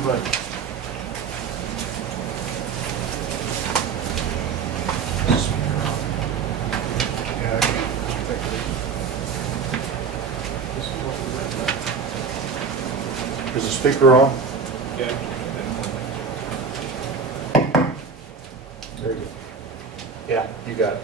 the budget. Yeah, I think this is what we read. Is the speaker on? Yeah. There you go. Yeah, you got it.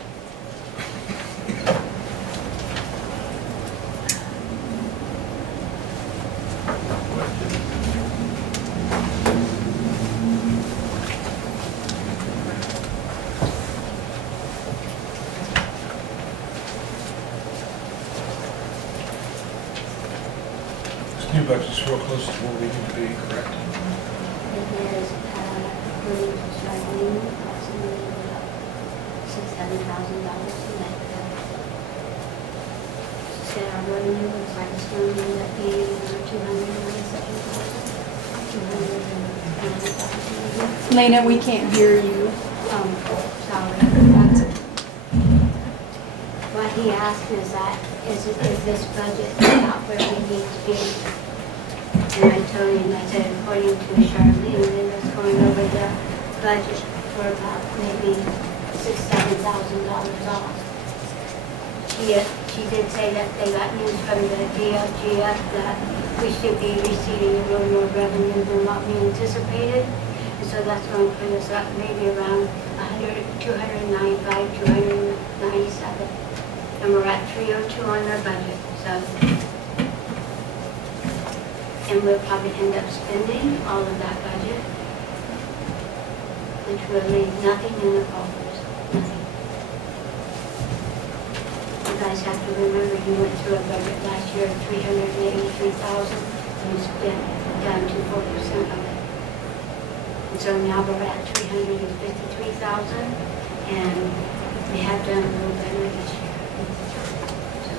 This new budget's real close to where we need to be, correct? It is, according to Charlene, approximately about $6,000-7,000 in that. She said our revenue looks like it's going to end up being around $297,000. Lena, we can't hear you. Sorry. What he asked is that, is this budget about where we need to be? And I told him, I said, according to Charlene, they was going over the budget for about maybe $6,000-7,000 off. She did say that they got news from the DLGF that we should be receiving a little more revenue than what we anticipated. And so that's going to put us up maybe around 295, 297. And we're at 302 on our budget, so. And we'll probably end up spending all of that budget, which will leave nothing in the coffers, nothing. You guys have to remember, you went through a budget last year of $383,000, and you spent down to 4% of it. And so now we're at $353,000, and we have done a little better this year. So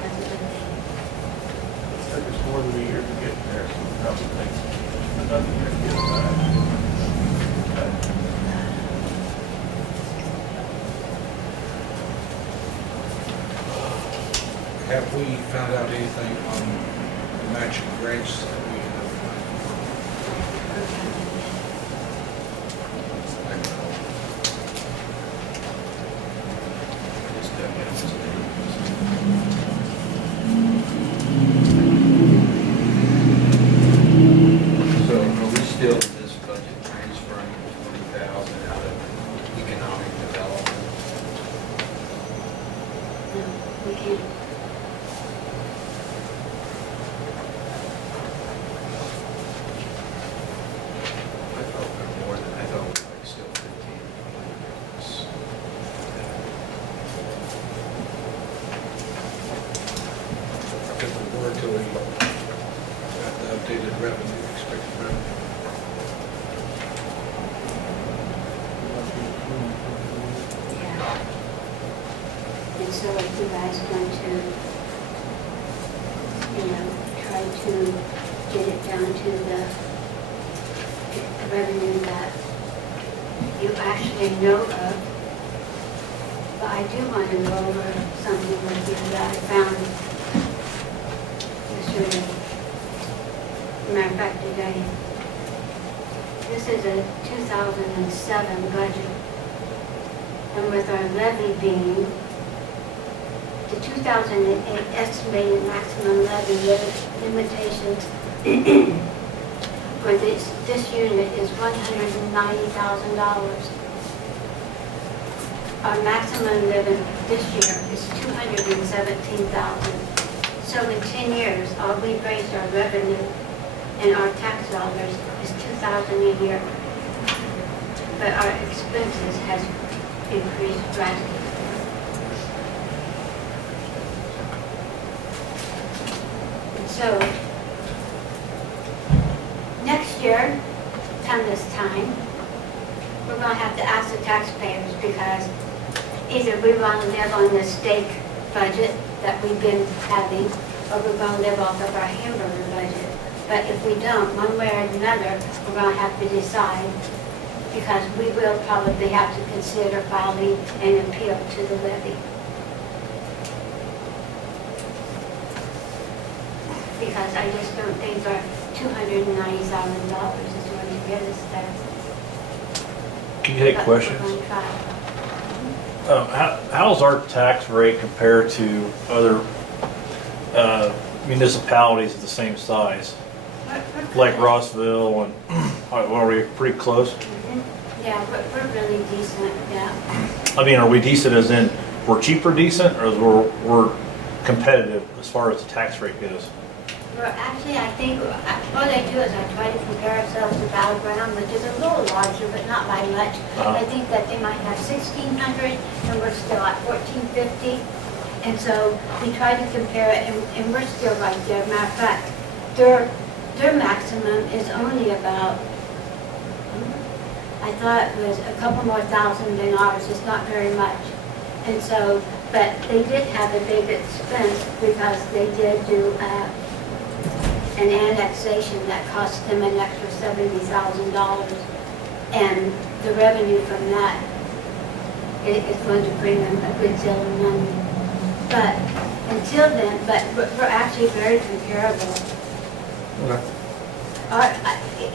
that's a good thing. It took us more than a year to get there, so probably things, another year to get back. Have we found out anything on the matching grants that we have? So are we still in this budget transferring 20,000 out of economic development? No, we can't. I thought we were more than, I thought we were like still 15. Because we were until we got the updated revenue, expected revenue. Yeah. And so if you guys want to, try to get it down to the revenue that you actually know of. But I do want to go over something with you that I found yesterday. Matter of fact, today. This is a 2007 budget. And with our levy being the 2008 estimated maximum levy limitations for this unit is $190,000. Our maximum limit this year is $217,000. So in 10 years, all we've raised our revenue and our tax dollars is $2,000 a year. But our expenses has increased drastically. So, next year, come this time, we're going to have to ask the taxpayers because either we want to live on the steak budget that we've been having, or we're going to live off of our hamburger budget. But if we don't, one way or another, we're going to have to decide because we will probably have to consider filing an appeal to the levy. Because I just don't think our $290,000 is going to get us there. Can you take But questions? we're going to try. How's our tax rate compared to other municipalities of the same size? We're Like good. Rossville and, are we pretty close? Mhm. Yeah, we're really decent, yeah. I mean, are we decent as in, we're cheaper decent, or we're competitive as far as the tax rate goes? Well, actually, I think what I do is I try to compare ourselves to Battleground, which is a little larger, but not by much. Uh-huh. I think that they might have 1,600, and we're still at 1,450. And so we try to compare it, and we're still right there. Matter of fact, their maximum is only about, I thought it was a couple more thousand than ours. It's not very much. And so, but they did have a big expense because they did do an annexation that cost them an extra $70,000. And the revenue from that is going to bring them a good deal of money. But until then, but we're actually very comparable.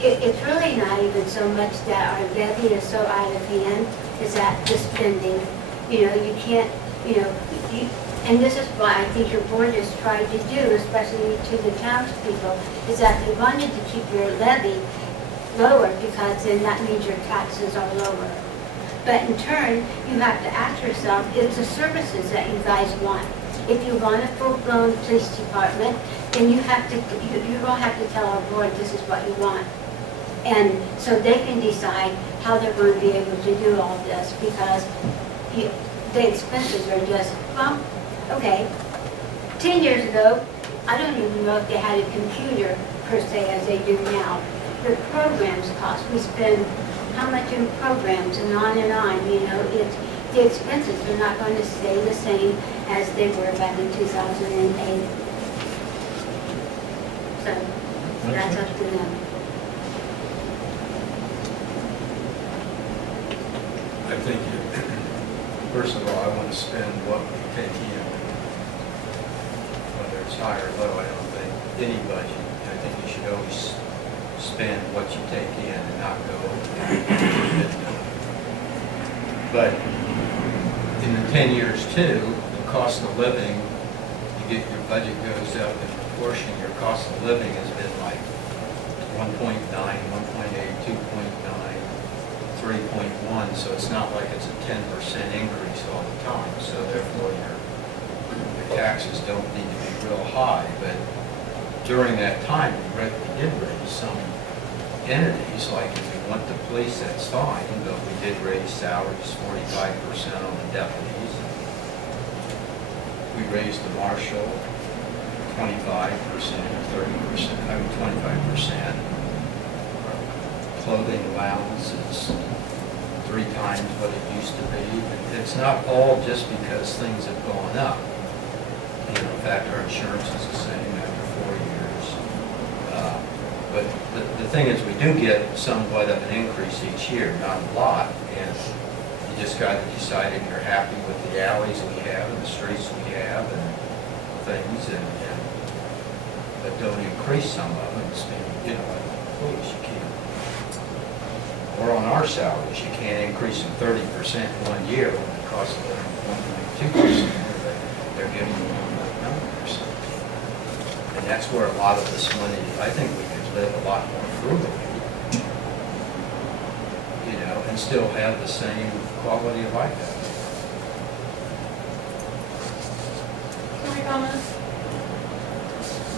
It's really not even so much that our levy is so out of hand, is that the spending. You know, you can't, and this is what I think your board has tried to do, especially to the townspeople, is that they wanted to keep your levy lower because then that means your taxes are lower. But in turn, you have to ask yourself, it's the services that you guys want. If you want a full-blown police department, then you're going to have to tell our board this is what you want. And so they can decide how they're going to be able to do all this because the expenses are just, well, okay. 10 years ago, I don't even know if they had a computer per se as they do now. The programs cost, we spend how much in programs and on, the expenses are not going to stay the same as they were back in 2008. So that's up to them. I think, first of all, I want to spend what we take in, whether it's high or low. I don't think any budget, I think you should always spend what you take in and not go over. But in the 10 years too, the cost of living, your budget goes up in proportion. Your cost of living has been like 1.9, 1.8, 2.9, 3.1, so it's not like it's a 10% increase all the time. So therefore, your taxes don't need to be real high. But during that time, we did raise some entities, like if we want the police, that's fine, but we did raise salaries 45% on the deputies. We raised the marshal 25%, 30%, 25%. Clothing allowance is 3 times what it used to be. It's not all just because things have gone up. In fact, our insurance is the same after 4 years. But the thing is, we do get somewhat of an increase each year, not a lot, and you just got to decide if you're happy with the alleys we have and the streets we have and things, but don't increase some of them. Like the police, you can't. Or on our salaries, you can't increase them 30% in 1 year when it costs them 1.2%. They're giving you 1.9%. And that's where a lot of this money, I think we could live a lot more frugally, and still have the same quality of life. Can I comment?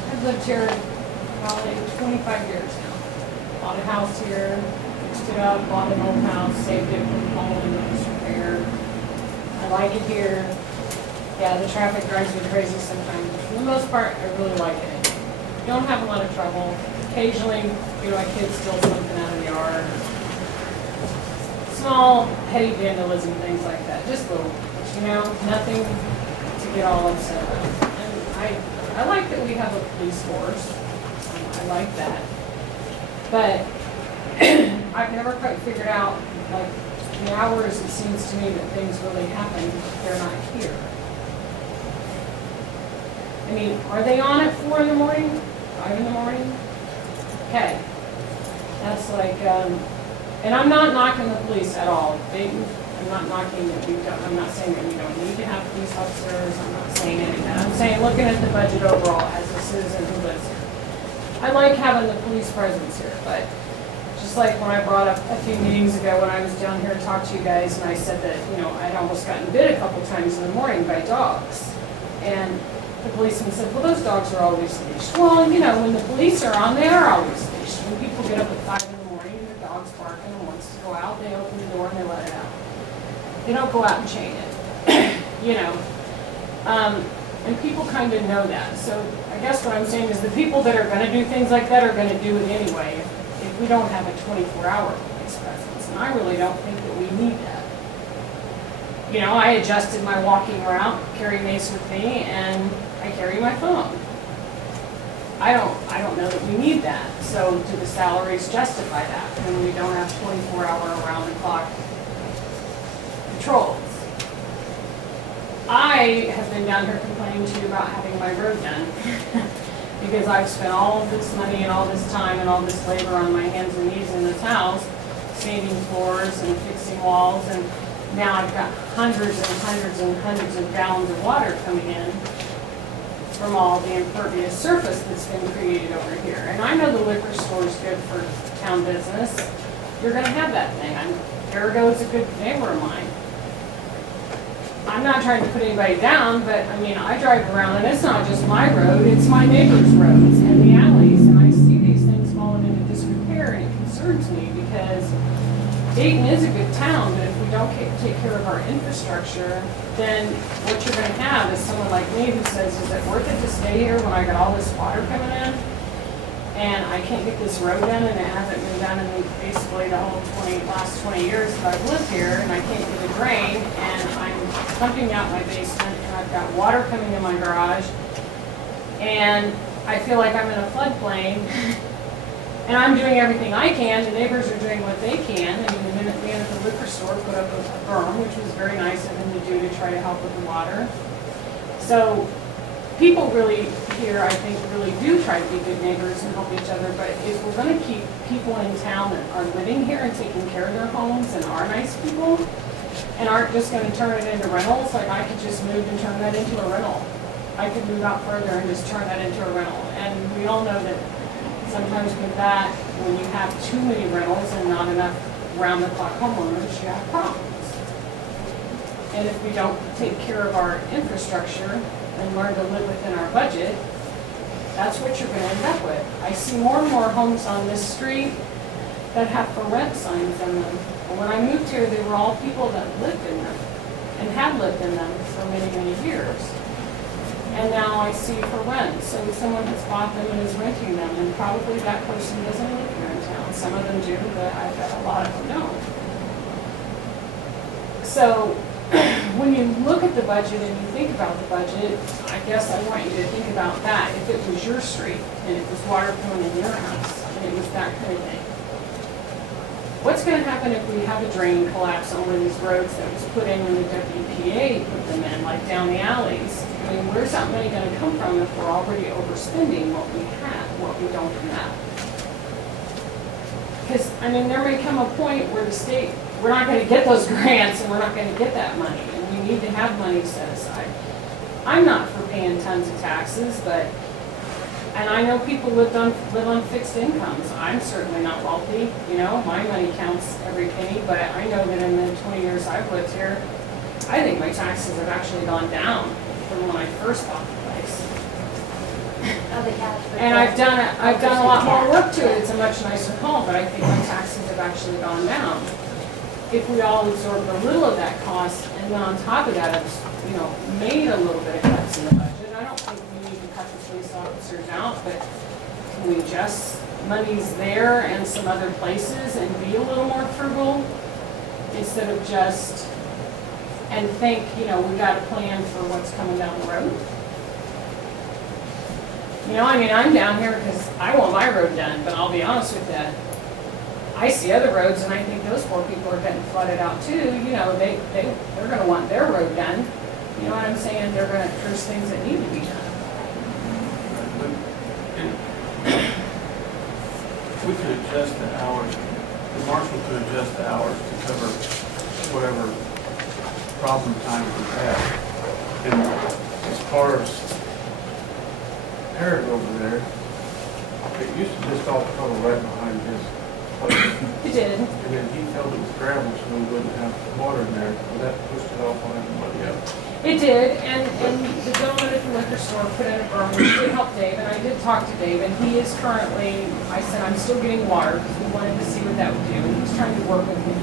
I've lived here probably 25 years now. Bought a house here, fixed it up, bought an old house, saved it from falling into disrepair. I like it here. Yeah, the traffic drives me crazy sometimes. For the most part, I really like it. Don't have a lot of trouble. Occasionally, my kids steal something out of the yard. Small, petty vandalism, things like that. Just little, nothing to get all upset about. And I like that we have a police force. I like that. But I've never quite figured out, like, the hours it seems to me that things really happen, they're not here. I mean, are they on at 4 in the morning, 5 in the morning? Okay. That's like, and I'm not knocking the police at all. Dayton, I'm not knocking that we don't, I'm not saying that we don't need to have police officers, I'm not saying any of that. I'm saying, looking at the budget overall as a citizen who lives here. I like having the police presence here, but just like when I brought up a few meetings ago when I was down here to talk to you guys, and I said that, you know, I'd almost gotten bit a couple times in the morning by dogs. And the policeman said, well, those dogs are always leashed. Well, you know, when the police are on, they are always leashed. When people get up at 5 in the morning and their dog's barking and wants to go out, they open the door and they let it out. They don't go out and chain it, you know. And people kind of know that. So I guess what I'm saying is the people that are going to do things like that are going to do it anyway if we don't have a 24-hour police presence. And I really don't think that we need that. You know, I adjusted my walking route, carry Mace with me, and I carry my phone. I don't know that we need that. So do the salaries justify that when we don't have 24-hour around-the-clock patrols? I have been down here complaining to you about having my road done because I've spent all of this money and all this time and all this labor on my hands and knees in this house, sanding floors and fixing walls, and now I've got hundreds and hundreds and hundreds of gallons of water coming in from all the impervious surface that's been created over here. And I know the liquor store is good for town business. You're gonna have that thing. Arago's a good neighbor of mine. I'm not trying to put anybody down, but I mean, I drive around and it's not just my road, it's my neighbor's roads and the alleys. And I see these things falling into disrepair and it concerns me because Dayton is a good town, but if we don't take care of our infrastructure, then what you're gonna have is someone like me who says, is it worth it to stay here when I got all this water coming in? And I can't get this road done, and it hasn't been done in basically the whole last 20 years that I've lived here, and I can't get a drain, and I'm pumping out my basement, and I've got water coming in my garage, and I feel like I'm in a floodplain, and I'm doing everything I can, the neighbors are doing what they can. I mean, the minute man at the liquor store put up a berm, which was very nice of him to do to try to help with the water. So people really here, I think, really do try to be good neighbors and help each other, but if we're gonna keep people in town that are living here and taking care of their homes and are nice people, and aren't just gonna turn it into rentals, like I could just move and turn that into a rental. I could move out further and just turn that into a rental. And we all know that sometimes with that, when you have too many rentals and not enough round-the-clock homeowners, you have problems. And if we don't take care of our infrastructure and learn to live within our budget, that's what you're gonna end up with. I see more and more homes on this street that have for rent signs on them. And when I moved here, they were all people that lived in them and had lived in them for many, many years. And now I see for rent, so someone has bought them and is renting them, and probably that person doesn't live here in town. Some of them do, but I bet a lot of them don't. So when you look at the budget and you think about the budget, I guess I want you to think about that. If it was your street and it was water coming in your house and it was that kind of thing. What's going to happen if we have a drain collapse on one of these roads that was put in when the WPA put them in, like down the alleys? I mean, where's that money going to come from if we're already overspending what we have, what we don't have? Because, I mean, there may come a point where the state, we're not going to get those grants and we're not going to get that money, and we need to have money set aside. I'm not for paying tons of taxes, but, and I know people live on fixed incomes. I'm certainly not wealthy, you know, my money counts every penny, but I know that in the 20 years I've lived here, I think my taxes have actually gone down from when I first bought the place. And I've done a lot more work to it. It's a much nicer home, but I think my taxes have actually gone down. If we all absorbed a little of that cost, and then on top of that, have, you know, made a little bit of cuts in the budget. I don't think we need to cut the police officers out, but can we adjust monies there and some other places and be a little more frugal instead of just, and think, you know, we got a plan for what's coming down the road? You know, I mean, I'm down here because I want my road done, but I'll be honest with you, I see other roads and I think those poor people are getting flooded out too. You know, they're going to want their road done. You know what I'm saying? There's things that need to be done. we could adjust the hours, the marshal could adjust the hours to cover whatever problem time we have. And as far as Eric over there, it used to just all puddle right behind his place. It did. And then he filled it with gravel so we wouldn't have water in there, so that pushed it off on everybody else. It did, and the gentleman at the liquor store put in a berm, which did help Dave, and I did talk to Dave, and he is currently, I said, I'm still getting water, because we wanted to see what that would do, and he's trying to work with me.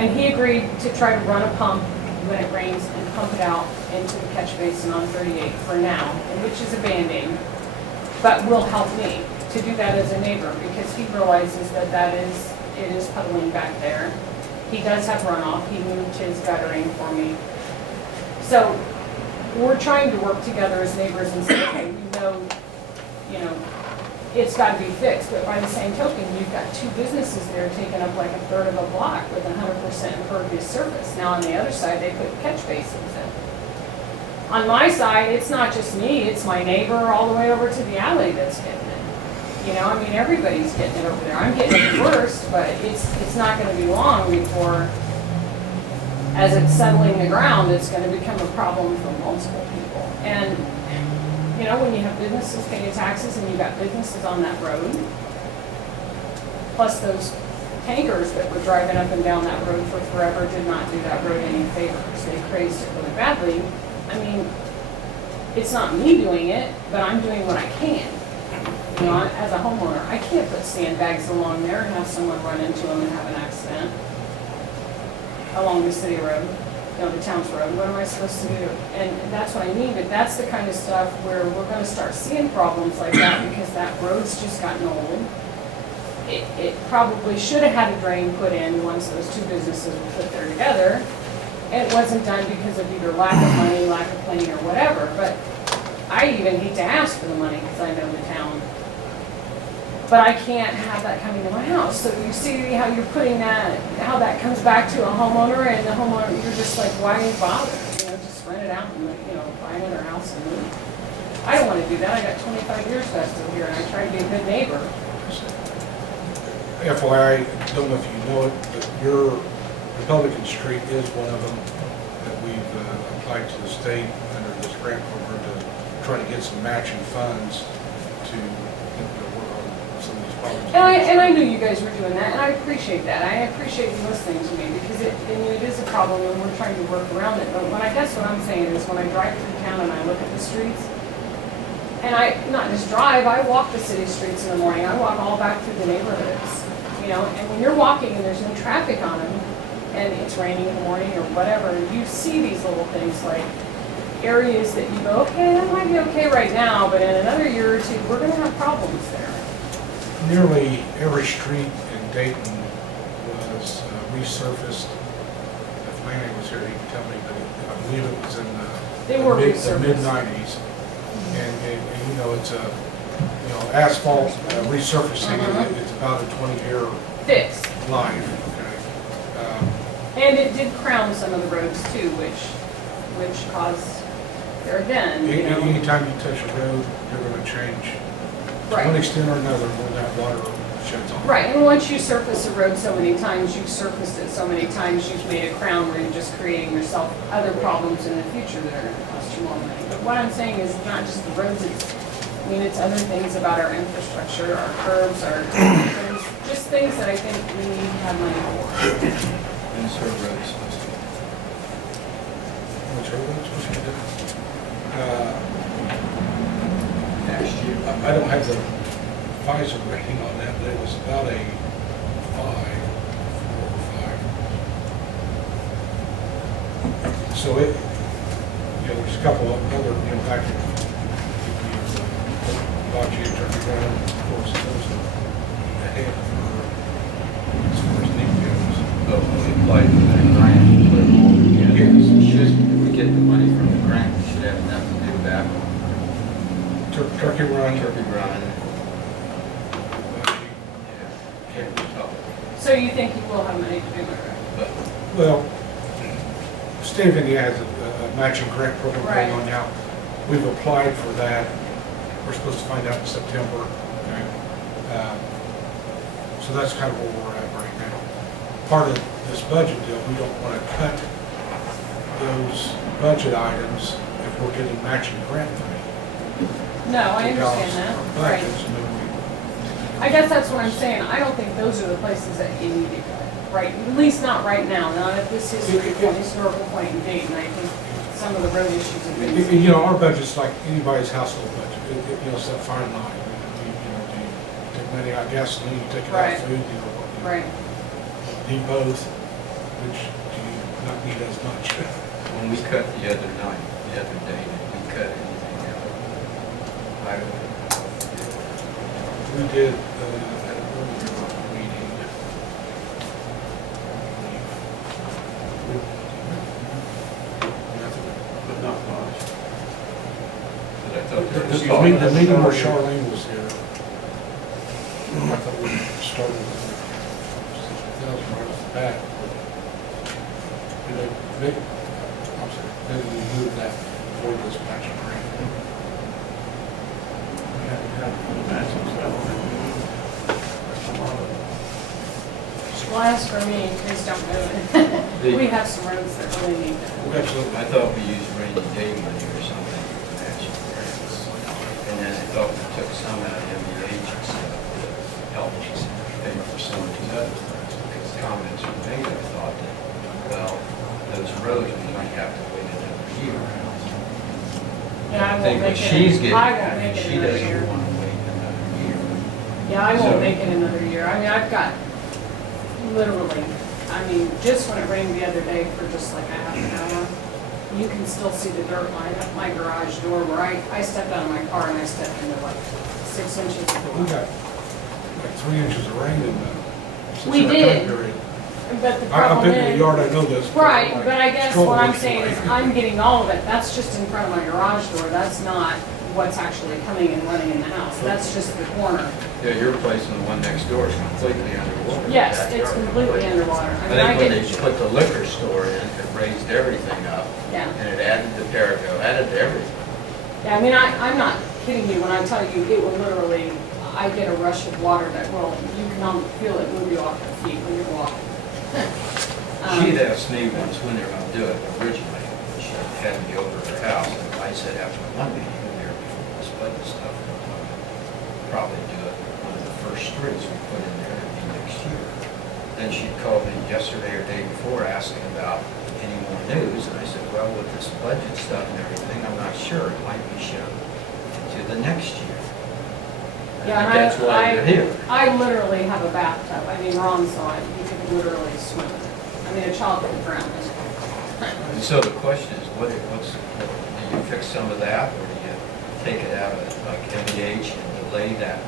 And he agreed to try to run a pump when it rains and pump it out into the catch basin on 38 for now, and which is a Band-Aid, but will help me to do that as a neighbor, because he realizes that it is puddling back there. He does have runoff, he moved his guttering for me. So we're trying to work together as neighbors and say, okay, we know, it's got to be fixed. But by the same token, you've got two businesses there taking up like a third of a block with 100% impervious surface. Now on the other side, they put catch basins in. On my side, it's not just me, it's my neighbor all the way over to the alley that's getting it. Everybody's getting it over there. I'm getting it first, but it's not going to be long before, as it's settling the ground, it's going to become a problem for multiple people. And, when you have businesses paying taxes and you've got businesses on that road, plus those tankers that were driving up and down that road for forever did not do that road any favors. They crazed it really badly. It's not me doing it, but I'm doing what I can. As a homeowner, I can't put sandbags along there and have someone run into them and have an accident along the city road, the town's road. What am I supposed to do? And that's what I mean, but that's the kind of stuff where we're gonna start seeing problems like that because that road's just gotten old. It probably should have had a drain put in once those two businesses were put there together. It wasn't done because of either lack of money, lack of planning, or whatever, but I even hate to ask for the money because I know the town. But I can't have that coming to my house. So you see how you're putting that, how that comes back to a homeowner, and the homeowner, you're just like, why bother? Just rent it out and, buy another house and move. I don't want to do that. I got 25 years vested here, and I try to be a good neighbor. FYI, I don't know if you know it, but your Republican Street is one of them that we've applied to the state under this grant program to try to get some matching funds to work on some of these problems. And I knew you guys were doing that, and I appreciate that. I appreciate you listening to me because it is a problem, and we're trying to work around it. But I guess what I'm saying is when I drive through town and I look at the streets, and I not just drive, I walk the city streets in the morning. I walk all back through the neighborhoods. And when you're walking and there's no traffic on them, and it's raining in the morning or whatever, you see these little things like areas that you go, okay, that might be okay right now, but in another year or two, we're gonna have problems there. Nearly every street in Dayton was resurfaced. If Lanny was here, he could tell me, but I believe it was in They were the resurfaced. mid-90s. And it's a, asphalt resurfacing, it's about a 20-year Fixed. life. Okay. And it did crown some of the roads too, which caused, there again, Anytime you touch a road, you're going to change. To one Right. extent or another, when that water sheds off. Right, and once you surface a road so many times, you've surfaced it so many times, you've made a crown where you're just creating yourself other problems in the future that are gonna cost you more money. But what I'm saying is not just the roads, it's other things about our infrastructure, our curbs, our, just things that I think we need to have money for. And so roads supposed to. Which road was supposed to be done? Next year. I don't have the Pfizer rating on that, but it was about a 4 or 5. So there's a couple of other, back in Bocce and Turkey Run, of course, those are ahead for as far as need goes. But when we applied for that grant, we put them all together. Yes. If we get the money from the grant, we should have enough to do back on Turkey Run, Turkey Run. Bocce. Yeah, can't be tough. So you think you will have money to do it, right? But Well, State of Indiana has a matching grant program Right. going on now. We've applied for that. We're supposed to find out in September. Okay. So that's kind of where we're at right now. Part of this budget deal, we don't want to cut those budget items if we're getting matching grant money. No, I to balance understand our that, right. budgets, and then I guess that's what I'm saying, I don't think those are the places that you need to go, right? At least not right now, not at this historical point in Dayton. I think some of the road issues have been. You know, our budget's like anybody's household budget. You know, it's that fine line. You know, do you take money out of gasoline, you take it out Right. of food, you know, what you Right, need both, which do you not need as much. When we cut the other night, the other day, did we cut anything out? I don't know. We did, at an earlier meeting. But not much. But I thought there was. The meeting where Charlene was here. I thought we started with like 6,000 right off the bat. I'm sorry, then we moved that for this matching grant. We have to have the matching stuff. A lot of it. well, as for me, please don't move it. We have some roads that really need that. Absolutely. I thought we used rainy day money or something for matching grants. And then I thought we took some out of MVH and stuff to help us pay for some of these other things. Because comments were made, I thought that, well, those roads, we might have to wait another year. Yeah, I I think won't what make she's it, getting I at won't make is it she another doesn't year. want to wait another year. Yeah, I So- won't make it another year. I mean, I've got, literally, I mean, just when it rained the other day for just like a half an hour, you can still see the dirt line up my garage door where I stepped out of my car and I stepped into like 6 inches of We water. got like 3 inches of rain in the. since We our did. time period. But the I've problem been in the is, yard, I know this. right, but I guess what I'm Control saying is I'm getting all of it. That's just in front of my garage door. That's not what's actually coming and running in the house. That's just the corner. Yeah, your place and the one next door is completely underwater. Yes, Backyard. it's completely underwater. I I mean, I think when they get, put the liquor store in, it raised everything up, yeah. and it added the Perigo, added to everything. Yeah, I mean, I'm not kidding you when I tell you it will literally, I get a rush of water that will, you can almost feel it move you off your feet when you're walking. She'd asked me once when they were gonna do it originally, she had me over at her house, and I said after one meeting there before this budget stuff, we'll probably do it one of the first streets we put in there, it'd be next year. Then she called me yesterday or day before asking about any more news, and I said, well, with this budget stuff and everything, I'm not sure, it might be shown to the next year. Yeah, I think that's why you're here. I literally have a bathtub. I mean, Ron saw it. You could literally swim in it. I mean, a child could drown in it. And so the question is, do you fix some of that, or do you take it out of like MDH and delay that,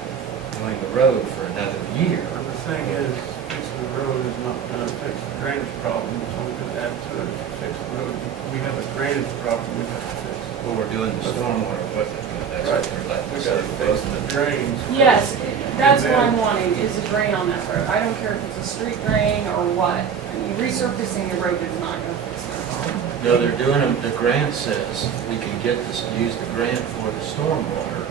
doing the road for another year? But the thing is, fixing the road is not gonna fix the drainage problem, so we could add to it, fix the road. We have a drainage problem we have to fix. Well, we're doing the stormwater with it, but that's what we're letting We us gotta do. fix the drains. Yes, that's what I'm wanting, is a drain on that road. I don't care if it's a street drain or what. I mean, resurfacing the road is not gonna fix that problem. No, they're doing them, the grant says we can get this, use the grant for the stormwater.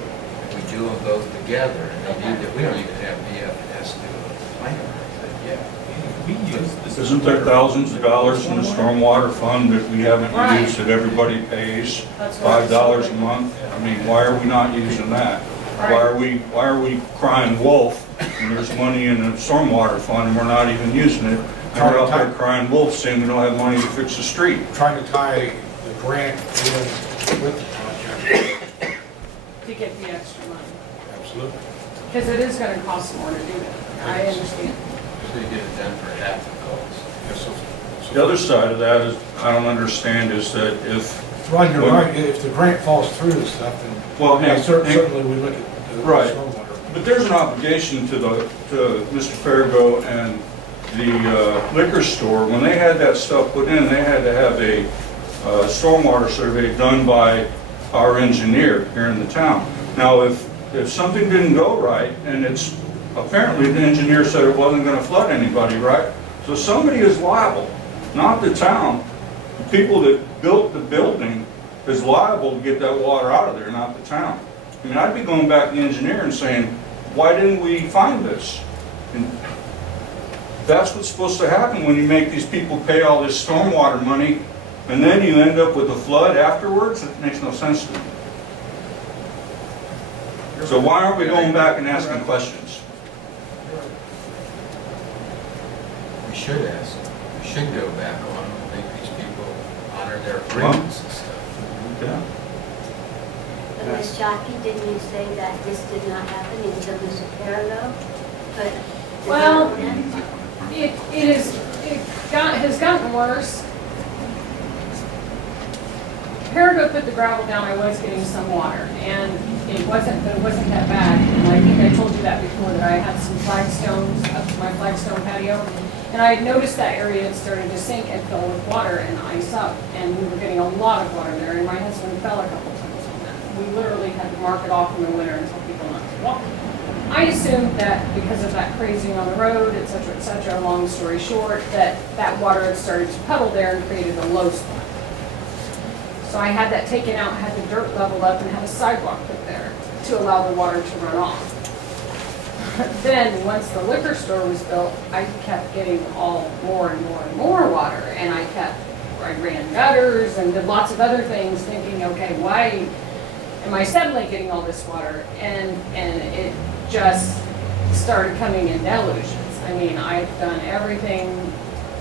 We do them both together, and they do that, we don't even have BFS do a plan or anything yet. Isn't there thousands of dollars in the stormwater fund that we haven't Right. used, that everybody pays That's what I'm $5 a saying. month? I mean, why are we not using that? Right. Why are we crying wolf, and there's money in the stormwater fund, and we're not even using it? And we're out there crying wolf, saying we don't have money to fix the street. Trying to tie the grant in with the project. To get the extra money. Absolutely. Because it is gonna cost more to do it. I understand. So you get it done for half the cost. Yes, so- The other side of that is, I don't understand, is that if, Ron, you're right, if the grant falls through and stuff, then, well, yeah, and- certainly we look at the Right. stormwater. but there's an obligation to Mr. Faribault and the liquor store. When they had that stuff put in, they had to have a stormwater survey done by our engineer here in the town. Now, if something didn't go right, and it's, apparently the engineer said it wasn't gonna flood anybody, right? So somebody is liable, not the town. The people that built the building is liable to get that water out of there, not the town. I mean, I'd be going back to the engineer and saying, why didn't we find this? And That's what's supposed to happen when you make these people pay all this stormwater money, and then you end up with a flood afterwards. It makes no sense to me. So why aren't we going back and asking questions? We should ask, we should go back on, make these people honor their agreements and stuff. Yeah. But Ms. Shockey, didn't you say that this did not happen until Mr. Perigo put the Well, gravel in? has gotten worse. Perigo put the gravel down, I was getting some water, and it wasn't that bad. And I think I told you that before, that I had some flagstones up to my flagstone patio, and I had noticed that area had started to sink and fill with water and ice up, and we were getting a lot of water there, and my husband fell a couple times on that. We literally had to mark it off in the winter and tell people not to walk. I assumed that because of that crazing on the road, et cetera, long story short, that water had started to puddle there and created a low spot. So I had that taken out, had the dirt leveled up, and had a sidewalk put there to allow the water to run off. Then, once the liquor store was built, I kept getting more and more water, and I ran gutters and did lots of other things, thinking, okay, why am I suddenly getting all this water? And it just started coming in delusions. I mean, I've done everything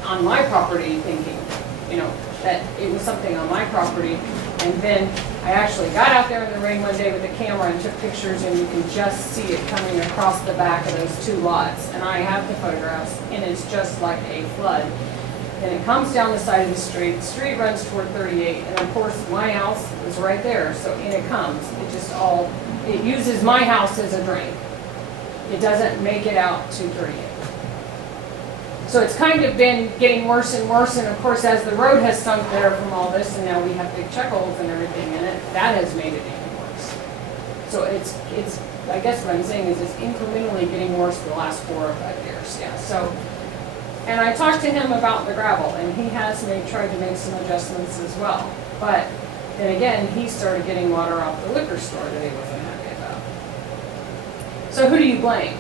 on my property thinking, that it was something on my property. And then I actually got out there in the rain one day with a camera and took pictures, and you can just see it coming across the back of those two lots. And I have the photographs, and it's just like a flood. And it comes down the side of the street runs toward 38, and of course my house is right there, so in it comes. It uses my house as a drain. It doesn't make it out to 38. So it's kind of been getting worse and worse, and of course as the road has sunk there from all this, and now we have big check holes and everything in it, that has made it even worse. So it's I guess what I'm saying is it's incrementally getting worse the last 4 or 5 years, yeah. So, and I talked to him about the gravel, and he has tried to make some adjustments as well. But then again, he started getting water off the liquor store that he wasn't happy about. So who do you blame?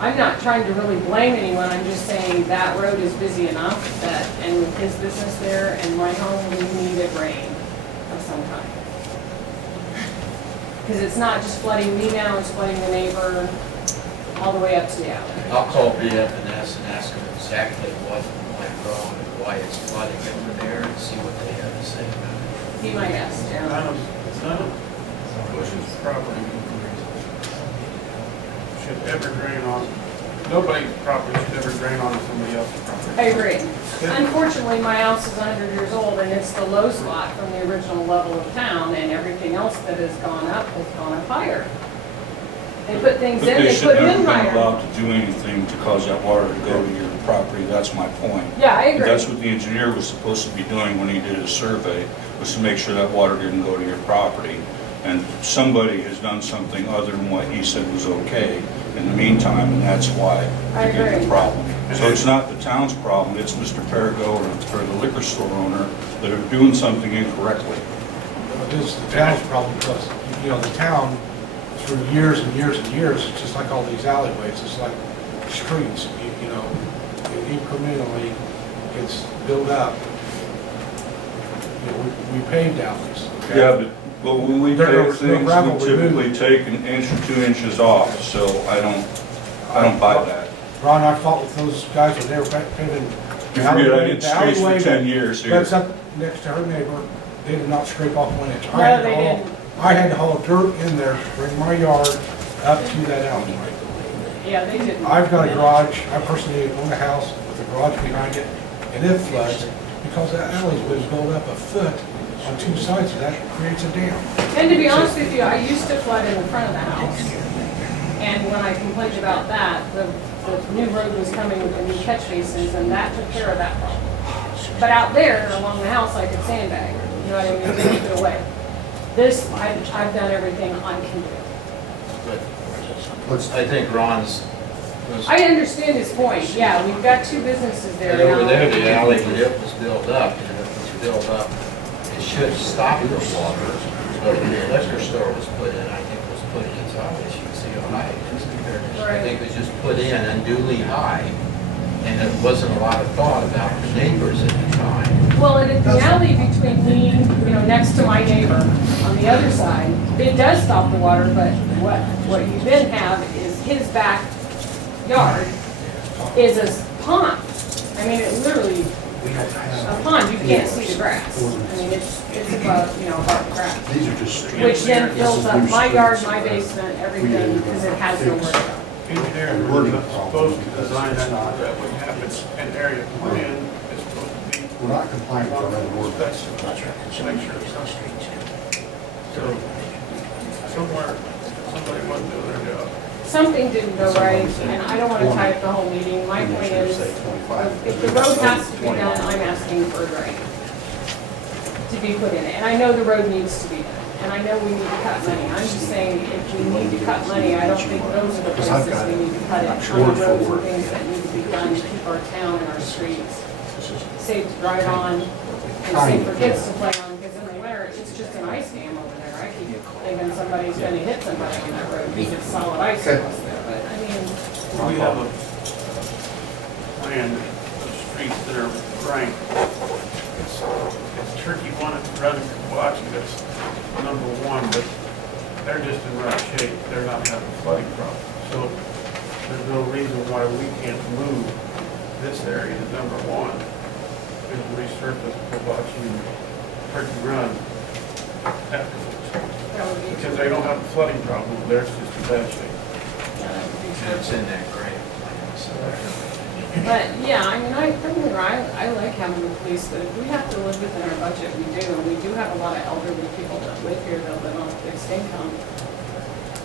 I'm not trying to really blame anyone, I'm just saying that road is busy enough that, and with his business there and my home, we needed rain of some kind. Because it's not just flooding me now, it's flooding the neighbor all the way up to the alley. I'll call BF&S and ask them exactly what went wrong and why it's flooding over there and see what they have to say about it. Be my guest, yeah. None of Bush's property should ever drain on, nobody's property should ever drain on somebody else's property. I agree. Unfortunately, my house is 100 years old, and it's the low spot from the original level of town, and everything else that has gone up higher. They put things But in, they they should put never in been higher. allowed to do anything to cause that water to go to your property, that's my point. Yeah, I agree. That's what the engineer was supposed to be doing when he did his survey, was to make sure that water didn't go to your property. And somebody has done something other than what he said was okay in the meantime, and that's why I you get agree. the problem. So it's not the town's problem, it's Mr. Perigo or the liquor store owner that are doing something incorrectly. It is the town's problem because, the town, through years and years and years, it's just like all these alleyways, it's like streets, it incrementally gets built up. We paved alleys. Okay? Yeah, but when we There pave was no things, gravel we typically removed. take 1 inch or 2 inches off, so I don't buy that. Ron, I fought with those guys when they were paving. You forget I did streets for 10 years here. That's up next to her neighbor, they did not scrape off 1 inch. No, they didn't. I had to haul dirt in there to bring my yard up to that alleyway. Yeah, they didn't. I've got a garage, I personally own a house with a garage behind it, and it floods because that alley's been built up a foot on 2 sides of that, creates a dam. And to be honest with you, I used to flood in the front of the house. And when I complained about that, the new road was coming with the new catch basins, and that took care of that problem. But out there along the house, I could sandbag, you know what I mean, keep it away. This, I've done everything I can do. But I think Ron's was, I understand his point, yeah, we've got 2 businesses there and over now. there, the alley where it was built up, and if it was built up, it should stop the water. But when the liquor store was put in, I think it was put in its high, as you can see how high it is compared to. I think it was just put in unduly high, and there wasn't a lot of thought about the neighbors at the time. Well, and at the alley between me, next to my neighbor on the other side, it does stop the water, but what you then have is his backyard is a pond. I mean, it literally, a pond, you can't see the grass. I mean, it's above, above the grass. These are just streets. Which then fills up my yard, my basement, everything, because it has nowhere to go. Engineering was not supposed to design that way. It's an area plan, it's supposed to be. We're not compliant with our own ordinance. To make sure it's not. So, somewhere, somebody wasn't doing their job. Something didn't go right, and I don't want to tie up the whole meeting. My point is, if the road has to be done, I'm asking for a drain to be put in it. And I know the road needs to be done, and I know we need to cut money. I'm just saying, if we need to cut money, I don't think those are the places we need to cut it. On the roads and things that need to be done to keep our town and our streets safe to drive on and safe for kids to play on, because in the winter, it's just an ice dam over there. I keep thinking somebody's gonna hit somebody on that road, because it's solid ice across there, but I mean, We have a plan of streets that are ranked. It's tricky one, rather than watching, that's number one, but they're just in rough shape. They're not having a flooding problem. So there's no reason why we can't move this area to number one and resurface Kobachi and Turkey Run afterwards. that would be. Because they don't have a flooding problem, theirs is just in bad shape. Yeah, that would be And it's in that grant plan, so. But, yeah, I mean, I like having the police, but if we have to live within our budget, we do, and we do have a lot of elderly people that live here that live on a fixed income.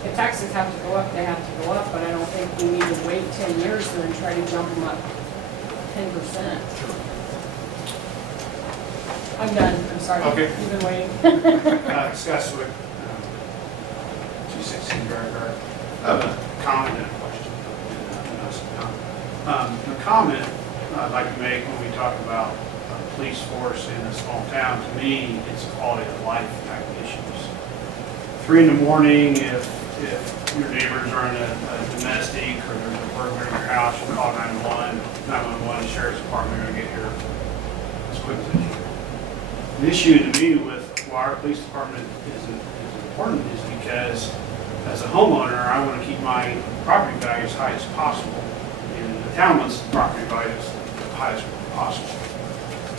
If taxes have to go up, they have to go up, but I don't think we need to wait 10 years and then try to jump them up 10%. I'm done, I'm sorry. Okay. You've been waiting. Scott Swick, 216 Barrett. I have a comment and a question. The comment I'd like to make when we talk about a police force in a small town, to me, it's quality of life type issues. 3 in the morning, if your neighbors are in a domestic or there's a burglar in your house, you call 911, 911, the sheriff's department are going to get here as quick as they can. The issue to me with why our police department is important is because as a homeowner, I want to keep my property value as high as possible. And the town wants the property value as high as possible.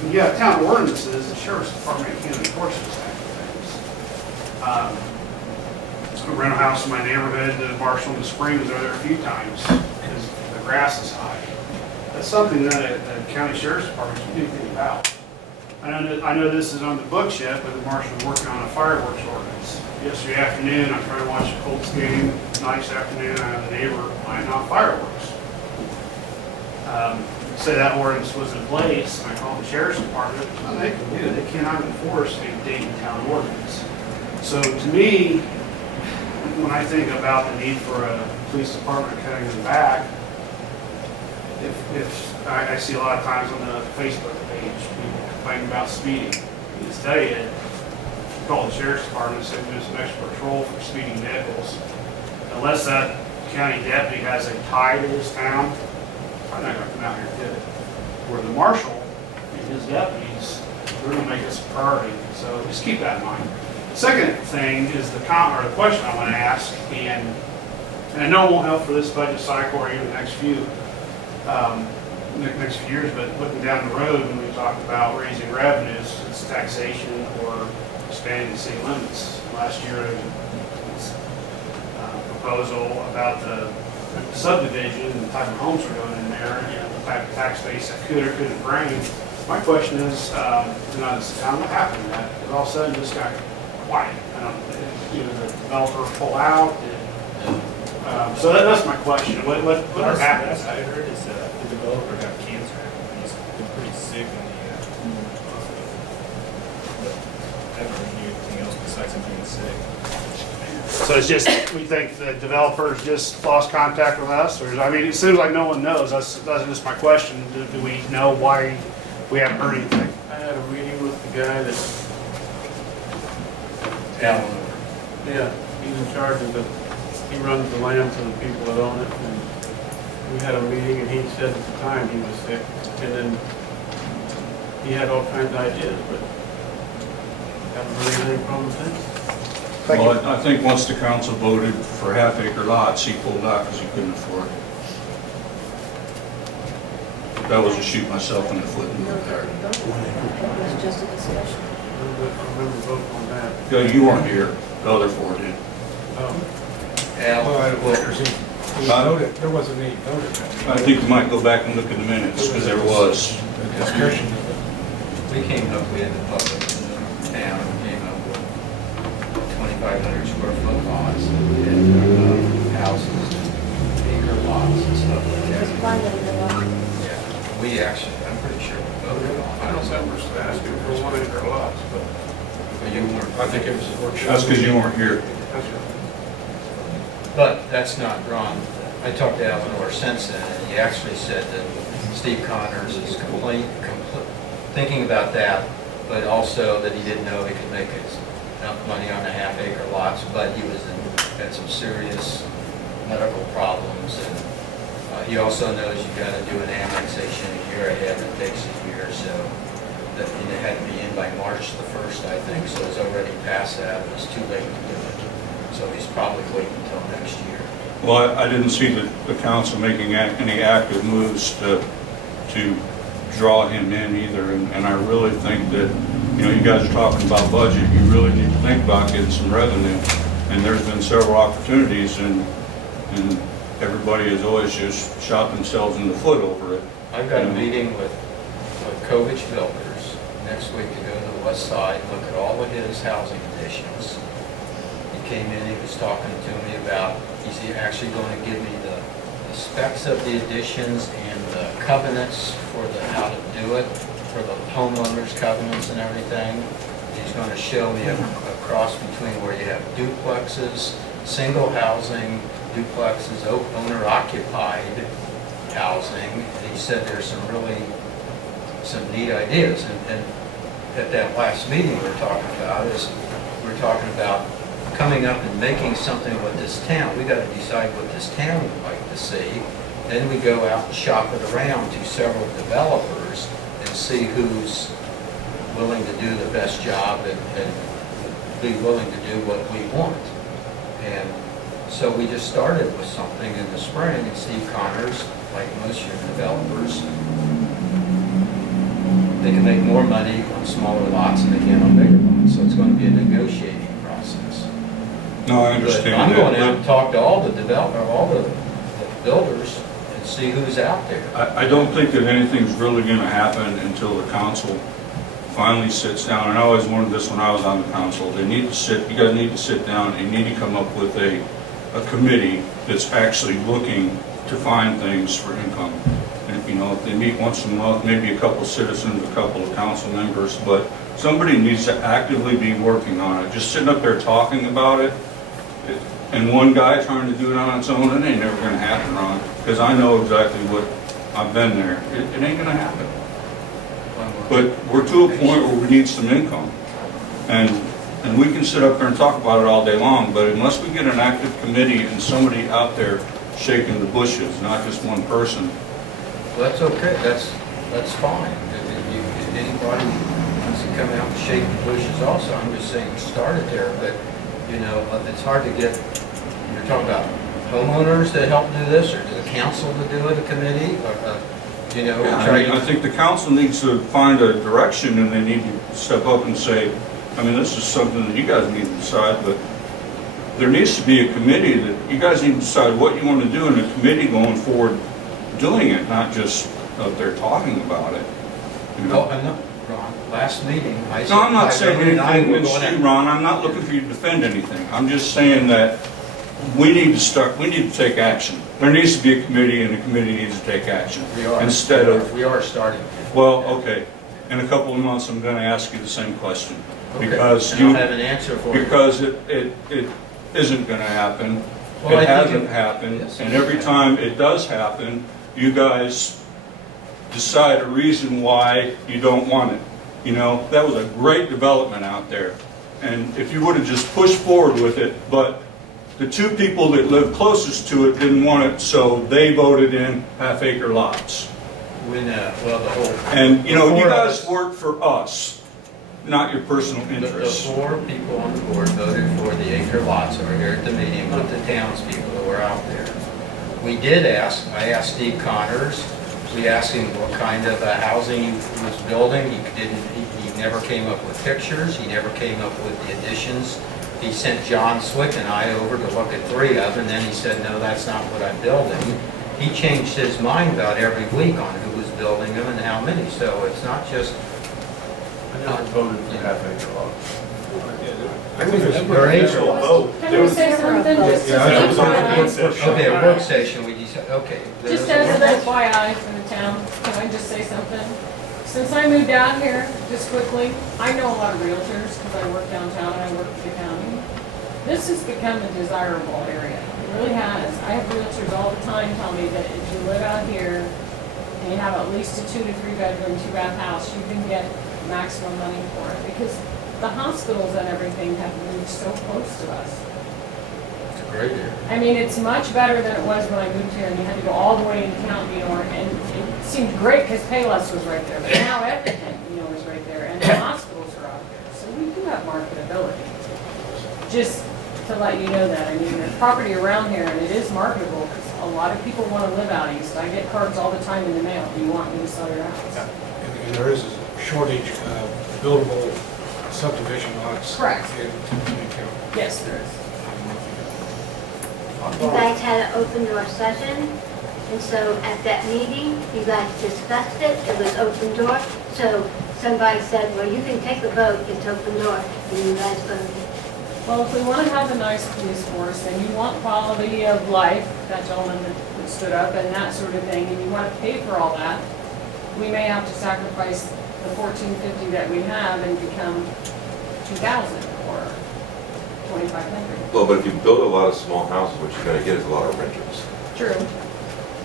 When you have town ordinances, the sheriff's department can't enforce those type of things. I rent a house in my neighborhood, the Marshall and the Springs are there a few times because the grass is high. That's something that the county sheriff's department can do anything about. I know this is on the books yet, but the marshal's working on a fireworks ordinance. Yesterday afternoon, I'm trying to watch a Colts game. Nice afternoon, I have a neighbor lighting off fireworks. Say that ordinance was in place, and I called the sheriff's department. Well, they can do it. They cannot enforce a Dayton town ordinance. So to me, when I think about the need for a police department cutting them back, if I see a lot of times on the Facebook page, people complaining about speeding. I just tell you, call the sheriff's department and say we do some extra patrol for speeding vehicles. Unless that county deputy has a tie to this town, I'm not gonna come out here and do it. Where the marshal and his deputies, they're gonna make this a priority, so just keep that in mind. The second thing is the question I wanna ask, and I know it won't help for this budget cycle or even the next few years, but looking down the road when we talk about raising revenues, it's taxation or expanding the city limits. Last year, there was a proposal about the subdivision and the type of homes we're going in there and the type of tax base that could or couldn't bring. My question is, what happened to that? Because all of a sudden, this got quiet. The developer pull out. So that's my question. What happened? Last I heard is the developer got cancer. He's been pretty sick in the hospital. But I haven't heard anything else besides him being sick. So it's just, we think the developers just lost contact with us? Or, I mean, it seems like no one knows. That's just my question. Do we know why we haven't heard anything? I had a meeting with the guy that, Alan. yeah, he's in charge of he runs the land for the people that own it, and we had a meeting and he said at the time he was sick. And then he had all kinds of ideas, but haven't heard anything from him since. Thank you. Well, I think once the council voted for half-acre lots, he pulled out because he couldn't afford it. That was to shoot myself in the foot in the regard. It was just a discussion. I remember voting on that. Yeah, you weren't here, the other four did. Oh, Well, I Al, don't think there's any voted, there wasn't any voted. I think you might go back and look at the minutes, because there was. The discussion of it. we came up, we had the public in the town, came up with 2,500 square foot lots, and houses, acre lots and stuff like It was that. funded a lot. Yeah, we actually, I'm pretty sure we voted on I it. don't remember asking for 1 acre lots, but But you weren't. I think it was a workshop. That's because you weren't here. that's right. But that's not Ron. I talked to Eleanor since then, and he actually said that Steve Connors is thinking about that, but also that he didn't know he could make enough money on the half-acre lots, but he had some serious medical problems, and he also knows you gotta do an annexation a year ahead, it takes a year, so that it had to be in by March the 1st, I think, so it's already past that, it's too late to do it. So he's probably waiting until next year. Well, I didn't see the council making any active moves to draw him in either, and I really think that, you know, you guys are talking about budget, you really need to think about getting some revenue, and there's been several opportunities, and everybody has always just shot themselves in the foot over it. I've got a meeting with Kovich Builders next week to go to the west side, look at all of his housing additions. He came in, he was talking to me about, he's actually going to give me the specs of the additions and the covenants for how to do it, for the homeowners covenants and everything. He's going to show me a cross between where you have duplexes, single housing, duplexes, owner-occupied housing. And he said there's some neat ideas. And at that last meeting we're talking about coming up and making something with this town. We got to decide what this town would like to see. Then we go out and shop it around to several developers and see who's willing to do the best job and be willing to do what we want. And so we just started with something in the spring, and Steve Connors, like most of your developers, they can make more money on smaller lots than they can on bigger lots. So it's going to be a negotiating process. No, I But understand I'm going out that, and talk to all the builders and see who's out there. but I don't think that anything's really going to happen until the council finally sits down, and I always wanted this when I was on the council. You guys need to sit down and you need to come up with a committee that's actually looking to find things for income. And, you know, if they meet once a month, maybe a couple of citizens, a couple of council members, but somebody needs to actively be working on it. Just sitting up there talking about it, and one guy trying to do it on its own, it ain't never gonna happen, Ron. Because I know exactly what, I've been there. It ain't gonna happen. But we're to a point where we need some income. And we can sit up there and talk about it all day long, but unless we get an active committee and somebody out there shaking the bushes, not just one person. Well, that's okay, that's fine. If anybody wants to come out and shake the bushes also, I'm just saying, start it there, but, you know, it's hard to get, you're talking about homeowners to help do this, or the council to do it, a committee, or, you know, I think the council needs to find a direction, and they need to step up and say, I mean, this is something that you guys need to decide, but there needs to be a committee that you guys need to decide what you want to do in a committee going forward, doing it, not just up there talking about it. You know? Well, I'm not, Ron, last meeting, I said. No, I'm not saying anything we're against going you, out- Ron. I'm not looking for you to defend anything. I'm just saying that we need to take action. There needs to be a committee, and the committee needs to take action. We are. Instead of, We are starting. well, okay, in a couple of months, I'm gonna ask you the same question. Okay. Because And I'll you, have an answer for you. because it isn't gonna happen. Well, I It think hasn't it- happened, Yes. and every time it does happen, you guys decide a reason why you don't want it. You know, that was a great development out there. And if you would have just pushed forward with it, but The two people that lived closest to it didn't want it, so they voted in half-acre lots. When, well, the whole. And, you know, you Four of guys us- work for us, not your personal The interests. four people on the board voted for the acre lots over here at the meeting with the townspeople that were out there. We did ask, I asked Steve Connors, we asked him what kind of housing he was building. He never came up with pictures, he never came up with the additions. He sent John Swick and I over to look at 3 of them, and then he said, no, that's not what I'm building. He changed his mind about every week on who was building them and how many, so it's not just. I never voted for half-acre lots. I think there's Your a age mutual vote. Can we say something? Just Yeah, I was on the board as for- Okay, a work session, we decided, okay. just as an FYI from the town, can I just say something? Since I moved out here, just quickly, I know a lot of realtors because I work downtown and I work for the county. This has become a desirable area. It really has. I have realtors all the time tell me that if you live out here and you have at least a 2 to 3 bedroom, 2 bath house, you can get maximum money for it because the hospitals and everything have moved so close to us. It's a great area. I mean, it's much better than it was when I moved here and you had to go all the way into County, and it seemed great because Payless was right there, but now everything, is right there, and the hospitals are out there. So we do have marketability. Just to let you know that, I mean, there's property around here and it is marketable because a lot of people want to live out east. I get cards all the time in the mail, do you want me to sell your house? And there is a shortage of buildable subdivision lots. Correct. In county. Yes, there is. You guys had an open door session, and so at that meeting, you guys discussed it, it was open door. So somebody said, well, you can take a vote, it's open door, and you guys voted. Well, if we want to have a nice police force and you want quality of life, that gentleman that stood up and that sort of thing, and you want to pay for all that, we may have to sacrifice the $1,450 that we have and become $2,000 or $2,500. Well, but if you build a lot of small houses, what you're gonna get is a lot of renters, True,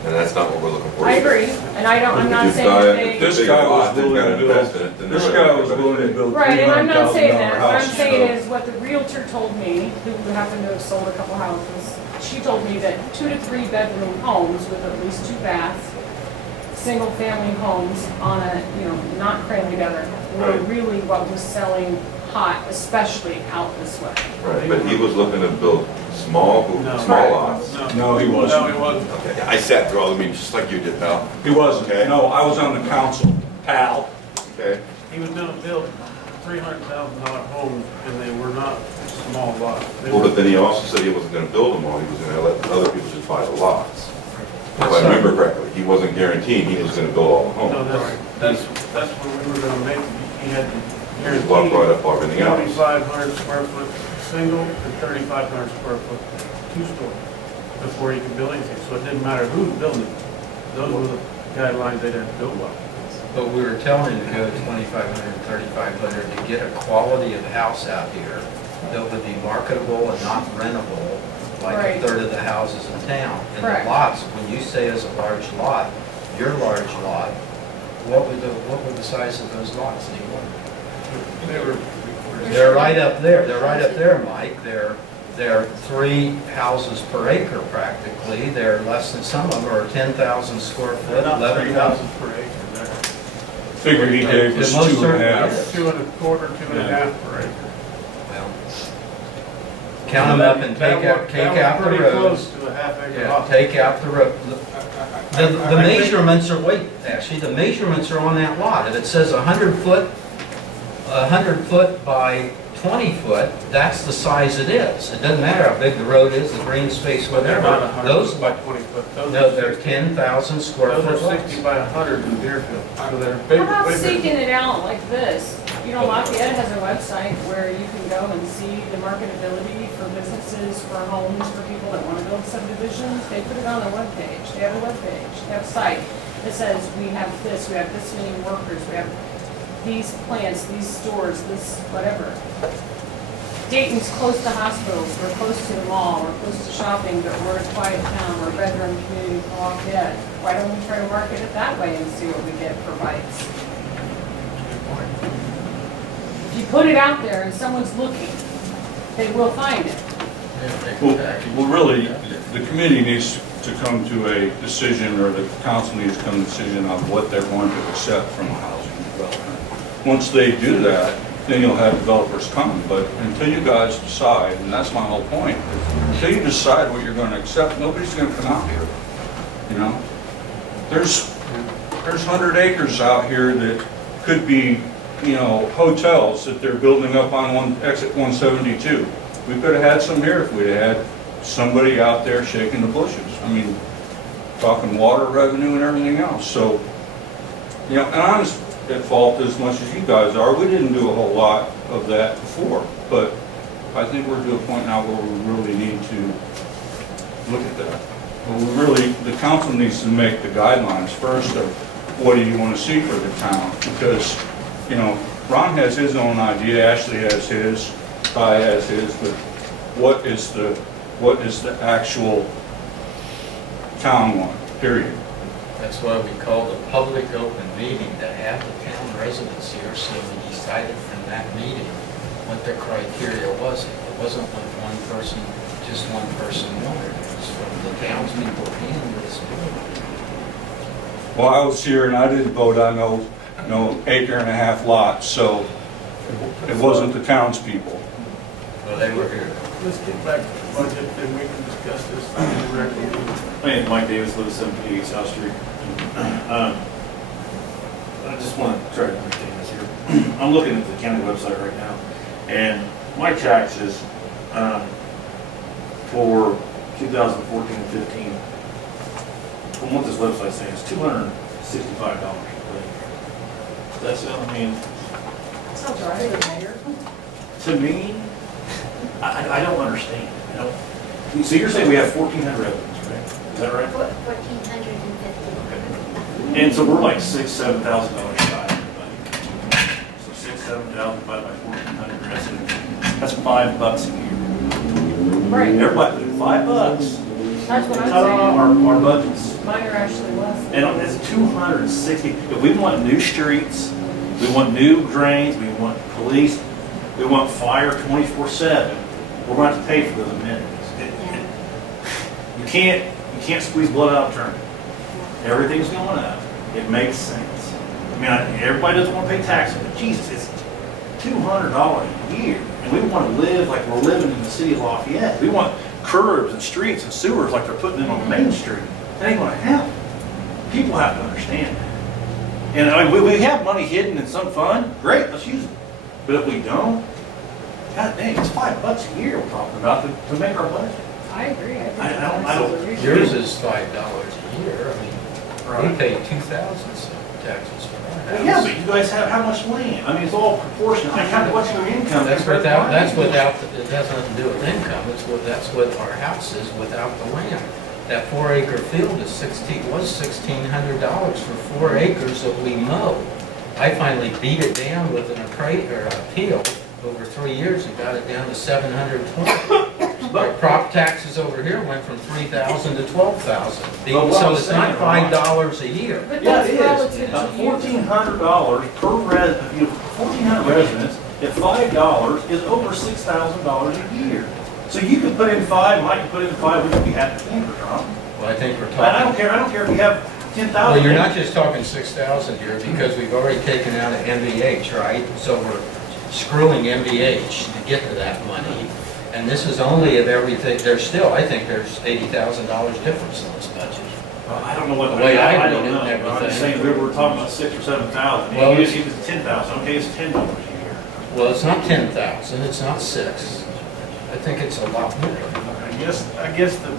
and that's not what we're looking for. I either. agree, and I'm not If saying you've got- that if they. This big guy was lot, they've willing got to build- invest in it, then This they're guy not was gonna willing to pay. build Right, and I'm not saying that, what I'm $300,000 saying house. is what the realtor told me, who happened to have sold a couple houses, she told me that 2 to 3 bedroom homes with at least 2 baths, single family homes on a, not crammed together, were Right. really what was selling hot, especially out this way. Right, but he was looking to build small No. small lots. No, he wasn't. No, he wasn't. Okay, I sat through all the meetings, just like you did, pal. He wasn't. Okay. No, I was on the council, pal. Okay, He was gonna build $300,000 homes, and they were not small lots. They well, were- but then he also said he wasn't gonna build them all, he was gonna let other people just buy the lots. If I remember correctly, he wasn't guaranteeing he was gonna build all the No, homes. that's where we were gonna make, he had to He just walked right guarantee up everything else. 4,500 square foot single and 3,500 square foot two-story before he could build anything. So it didn't matter who was building it. Those were the guidelines they'd have to go by. But we were telling him to go 2,500, 3,500 to get a quality of house out here that would be marketable and not rentable, like Right. a third of the houses in town. And Correct. the lots, when you say is a large lot, your large lot, what would the size of those lots be? They were, They're right up there, Mike. They're 3 houses per acre practically. They're less than, some of them are 10,000 square they're foot, not 11,000. 3,000 per acre. Figured he gave us The most 2.5. They're Yes. 2 1/4, 2.5 per acre. Well, count them up and take out the Pretty roads. close to a half acre Yeah, lot. take out the road. The measurements are, wait, actually, the measurements are on that lot. If it says 100 foot by 20 foot, that's the size it is. It doesn't matter how big the road is, the green space, They're whatever. not 100 Those, foot by 20 foot. Those no, are they're 60 10,000 square Those foot are lots. 60 by 100 in Deerfield. So they're big. How about bigger. seeking it out like this? Lafayette has a website where you can go and see the marketability for businesses, for homes, for people that want to build subdivisions. They put it on their webpage. They have a webpage, they have a site that says, we have this many workers, we have these plants, these stores, this whatever. Dayton's close to hospitals, we're close to the mall, we're close to shopping, but we're a quiet town, we're a bedroom community for Lafayette. Why don't we try to market it that way and see what we get for bites? If you put it out there and someone's looking, they will find it. Well, really, the committee needs to come to a decision, or the council needs to come to a decision on what they're going to accept from a housing development. Once they do that, then you'll have developers come, but until you guys decide, and that's my whole point, until you decide what you're gonna accept, nobody's gonna come out here, you know? There's 100 acres out here that could be, you know, hotels that they're building up on exit 172. We could have had some here if we'd have had somebody out there shaking the bushes. I mean, talking water revenue and everything else. So, you know, and I'm at fault as much as you guys are. We didn't do a whole lot of that before, but I think we're to a point now where we really need to look at that. Well, we really, the council needs to make the guidelines first of what do you want to see for the town? Because, you know, Ron has his own idea, Ashley has his, Ty has his, but what is the actual town one, period? That's why we called a public open meeting to have the town residents here, so we decided from that meeting what the criteria was. It wasn't what one person, just one person wanted. It was from the townspeople and this board. Well, I was here and I didn't vote on no acre-and-a-half lots, so it wasn't the townspeople. Well, they were here. Let's get back to the budget, then we can discuss this directly. My name is Mike Davis, live at 788 South Street. I just want to try to understand this here. I'm looking at the county website right now, and my taxes for 2014 and 15, from what this website's saying, is $265. That's, I mean, Sounds right, Mayor. to me, I don't understand, you know? So you're saying we have 1,400 residents, right? Is that right? 1,450. And so we're like $6,000, $7,000 shy, everybody. So 6,000, 7,000 divided by 1,400 residents, that's $5 a year. Right, Everybody, $5. that's what I'm Ta-da, saying. our budgets. Mine are actually less. And it's 260, if we want new streets, we want new drains, we want police, we want fire 24/7, we're going to have to pay for those amenities. You can't squeeze blood out of a turnip. Everything's going up. It makes sense. I mean, everybody doesn't want to pay taxes, but Jesus, it's $200 a year. And we want to live like we're living in the city of Lafayette. We want curbs and streets and sewers like they're putting in on Main Street. That ain't going to happen. People have to understand that. And I mean, we have money hidden in some fund, great, let's use it. But if we don't, God dang, it's $5 a year we're talking about to make our budget. I agree. think I don't- this is a reason. Yours is $5 a year. I mean, we pay 2,000 some taxes for our house. Yeah, but you guys have how much land? I mean, it's all proportional. I kind of what's your income? That's compared to without, mine? that's without, it has nothing to do with income, that's what our house is without the land. That 4-acre field was $1,600 for 4 acres that we mowed. I finally beat it down with an appeal over 3 years and got it down to $720. But prop taxes over here went from $3,000 to $12,000. But what So I'm it's not saying, $5 a year. But Yeah, that's it is. relative to you. $1,400 per resident, 1,400 residents at $5 is over $6,000 a year. So you could put in 5, Mike could put in 5, we could be happy campers, Ron. Well, I think we're And I don't talking, care if you have 10,000. well, you're not just talking 6,000 here because we've already taken out an MVH, right? So we're screwing MVH to get to that money. And this is only of everything, I think there's $80,000 difference in this budget. I don't know what, The way I I read don't it know. and I'm just everything. saying, we were talking about 6,000 or 7,000. Well, Even if it's 10,000, okay, it's $10 a year. Well, it's not 10,000, it's not 6. I think it's a lot more. I guess the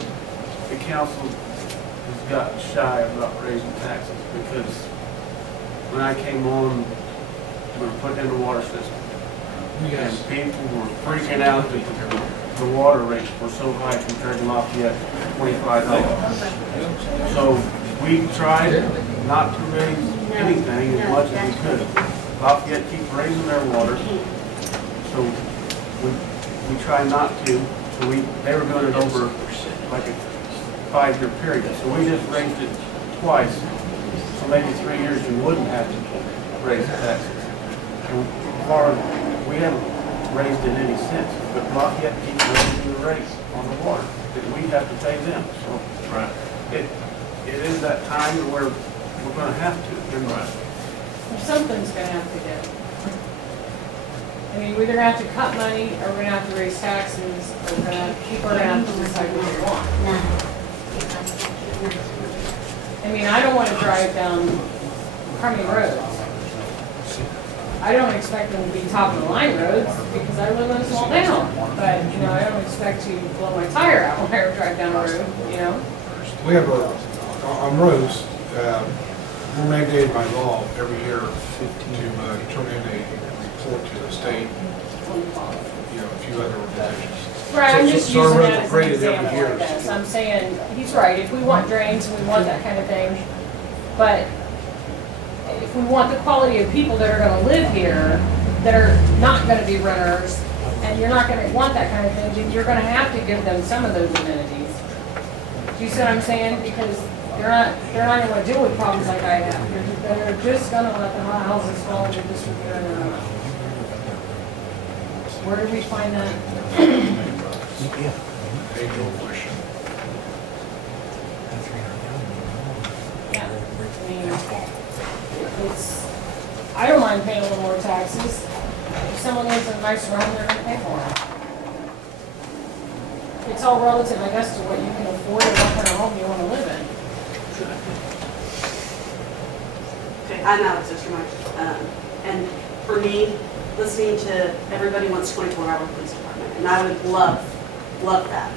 council has gotten shy about raising taxes because when I came on, we were putting in the water system. And people were freaking out that the water rates were so high compared to Lafayette, $25. So we tried not to raise anything as much as we could. Lafayette keeps raising their water, so we try not to. So they were doing it over like a 5-year period. So we just raised it twice. So maybe 3 years you wouldn't have to raise the taxes. And we haven't raised it any since. But Lafayette keeps raising the rate on the water, that we have to pay them, so. Right. It is that time where we're gonna have to. And Something's gonna have to give. I mean, we're gonna have to cut money, or we're gonna have to raise taxes, or people are gonna have to decide what they want. I mean, I don't wanna drive down crummy roads. I don't expect them to be top of the line roads, because I live in a small town. But, you know, I don't expect to blow my tire out when I drive down a road, you know? We have on roads, we're mandated by law every year to turn in a report to the state, you know, a few other organizations. Right, I'm So- just so our using roads that are as an graded every example, year. I guess. I'm saying, he's right, if we want drains, we want that kind of thing, but if we want the quality of people that are gonna live here, that are not gonna be renters, and you're not gonna want that kind of thing, then you're gonna have to give them some of those amenities. Do you see what I'm saying? Because they're not gonna wanna deal with problems like I have. They're just gonna let the houses fall into disrepair and run. Where did we find that? Age-old question. Yeah, I mean, it's, I don't mind paying a little more taxes. If someone lives in a nicer home, they're gonna pay more. It's all relative, I guess, to what you can afford and what kind of home you wanna live in. Okay, I'm Alex Ostermeyer. And for me, listening to everybody wants 24-hour police department, and I would love that.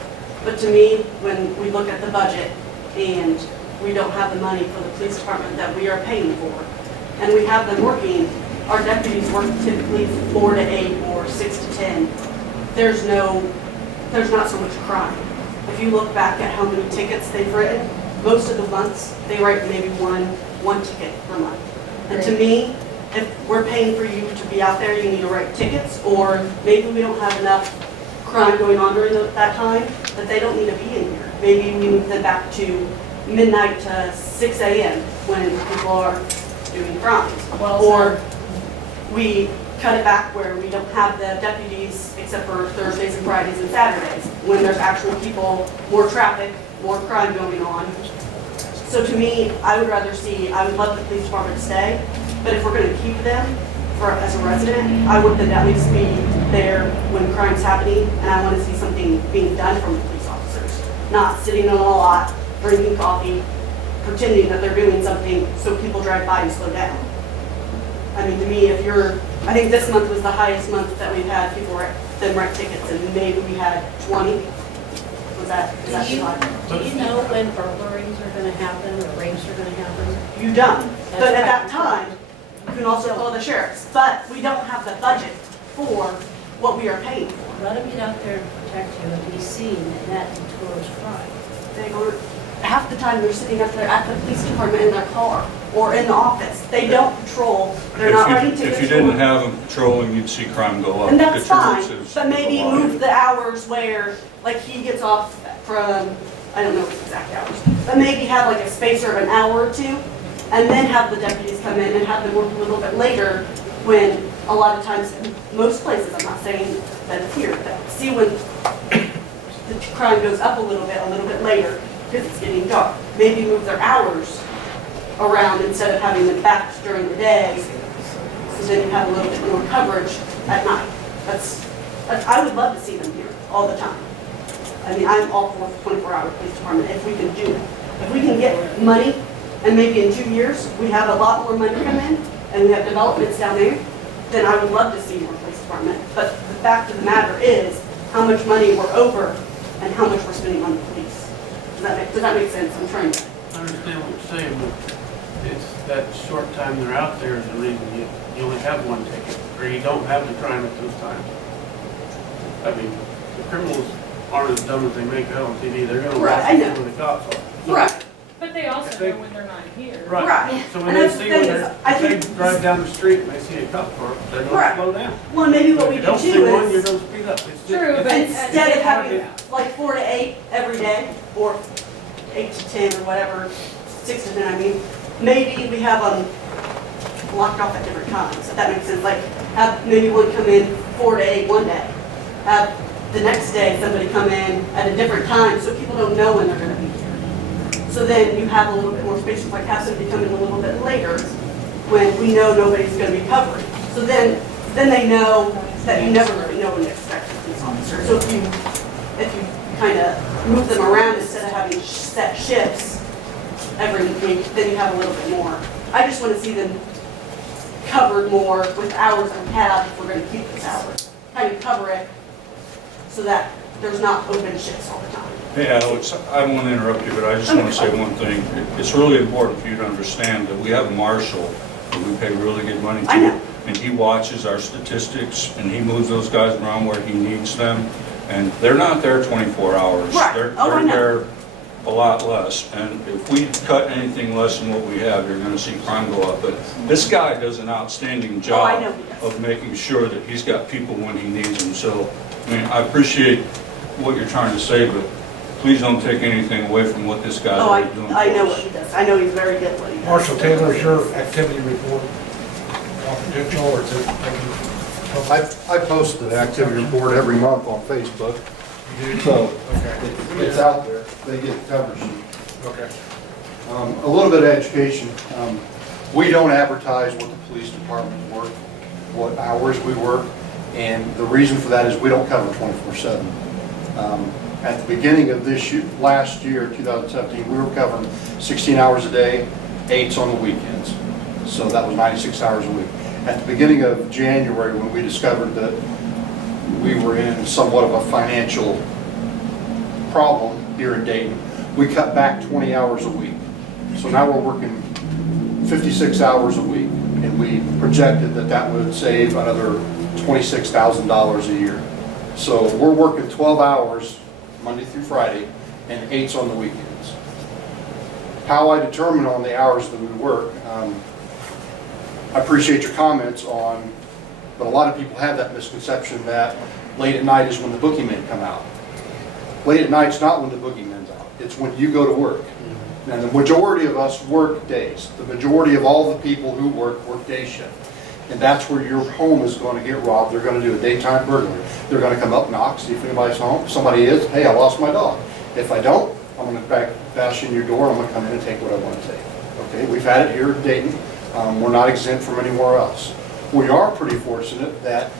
But to me, when we look at the budget and we don't have the money for the police department that we are paying for, and we have them working, our deputies work typically 4 to 8 or 6 to 10. There's not so much crime. If you look back at how many tickets they've written, most of the months, they write maybe one ticket per month. And to me, if we're paying for you to be out there, you need to write tickets, or maybe we don't have enough crime going on during that time, that they don't need to be in here. Maybe we move them back to midnight to 6 a.m. when people are doing crimes. Or we cut it back where we don't have the deputies except for Thursdays and Fridays and Saturdays, when there's actual people, more traffic, more crime going on. So to me, I would love the police department to stay, but if we're gonna keep them as a resident, I want them to at least be there when crime's happening, and I wanna see something being done from the police officers, not sitting on a lot, drinking coffee, pretending that they're doing something so people drive by and slow down. I mean, to me, I think this month was the highest month that we've had people write tickets, and maybe we had 20. Is that too high? Do you know when burglaries are gonna happen or rapes are gonna happen? You don't. That's But at right. that time, you can also call the sheriffs. But we don't have the budget for what we are paying for. Let them get out there and protect you and be seen, and that deters crime. They go, half the time they're sitting up there at the police department in their car or in the office. They don't patrol, they're not writing tickets. If you didn't have them patrolling, you'd see crime go up. And that's fine, Deterrence is but maybe a lot. move the hours where, like, he gets off from, I don't know his exact hours, but maybe have like a spacer of an hour or two, and then have the deputies come in and have them work a little bit later, when a lot of times, most places, I'm not saying that it's here, but see when the crime goes up a little bit later, because it's getting dark. Maybe move their hours around instead of having them back during the day, so then you have a little bit more coverage at night. I would love to see them here all the time. I mean, I'm all for 24-hour police department if we can do it. If we can get money, and maybe in 2 years, we have a lot more money come in, and we have developments down there, then I would love to see more police department. But the fact of the matter is, how much money we're over, and how much we're spending on the police. Does that make sense? I'm trying to. I understand what you're saying, but it's that short time they're out there is the reason you only have one ticket, or you don't have the crime at those times. I mean, the criminals aren't as dumb as they make out on TV. They're gonna Right, watch I know. when the cops are. So- Right. But they also know when they're not here. Right. So when And they that's the see, thing when is, I if they think- drive down the street and they see a cop car, they're Right. gonna slow down. Well, maybe what If we you can don't see do one, you're is, gonna speed up. It's just- True, it's- but- instead of having like 4 to 8 every day, or 8 to 10 or whatever, 6 to 10, I mean, maybe we have them blocked off at different times, if that makes sense. Like, have maybe one come in 4 to 8 one day. Have the next day, somebody come in at a different time, so people don't know when they're gonna be here. So then you have a little bit more space, if like have somebody come in a little bit later, when we know nobody's gonna be covering. So then they know that you never really know when to expect a police officer. So if you kind of move them around instead of having set shifts every week, then you have a little bit more. I just want to see them covered more with hours we have if we're going to keep those hours. Kind of cover it so that there's not open shifts all the time. Hey, Alex, I don't want to interrupt you, but I just want to say one thing. It's really important for you to understand that we have a marshal that we pay really good money to. I know. And he watches our statistics, and he moves those guys around where he needs them. And they're not there 24 hours. Right. They're Oh, I know. there a lot less. And if we cut anything less than what we have, you're going to see crime go up. But this guy does an outstanding Oh, I know job he does. of making sure that he's got people when he needs them. So, I mean, I appreciate what you're trying to say, but please don't take anything away from what this guy's Oh, already doing for us. I know what he does. I know he's very good at what he does. Marshall Taylor, is your activity report confidential or is it? I post an activity report every month on Facebook, so Okay. it's out there. They get the cover sheet. Okay. A little bit of education. We don't advertise what the police department work, what hours we work, and the reason for that is we don't cover 24/7. At the beginning of this year, last year, 2017, we were covering 16 hours a day, 8s on the weekends. So that was 96 hours a week. At the beginning of January, when we discovered that we were in somewhat of a financial problem here in Dayton, we cut back 20 hours a week. So now we're working 56 hours a week, and we projected that that would save another $26,000 a year. So we're working 12 hours Monday through Friday and 8s on the weekends. How I determine on the hours that we work, I appreciate your comments on, but a lot of people have that misconception that late at night is when the boogeymen come out. Late at night's not when the boogeymen's out, it's when you go to work. Now, the majority of us work days. The majority of all the people who work day shift. And that's where your home is going to get robbed. They're going to do a daytime burglary. They're going to come up, knock, see if anybody's home. If somebody is, hey, I lost my dog. If I don't, I'm going to bash in your door. I'm going to come in and take what I want to take. Okay, we've had it here in Dayton. We're not exempt from anywhere else. We are pretty fortunate that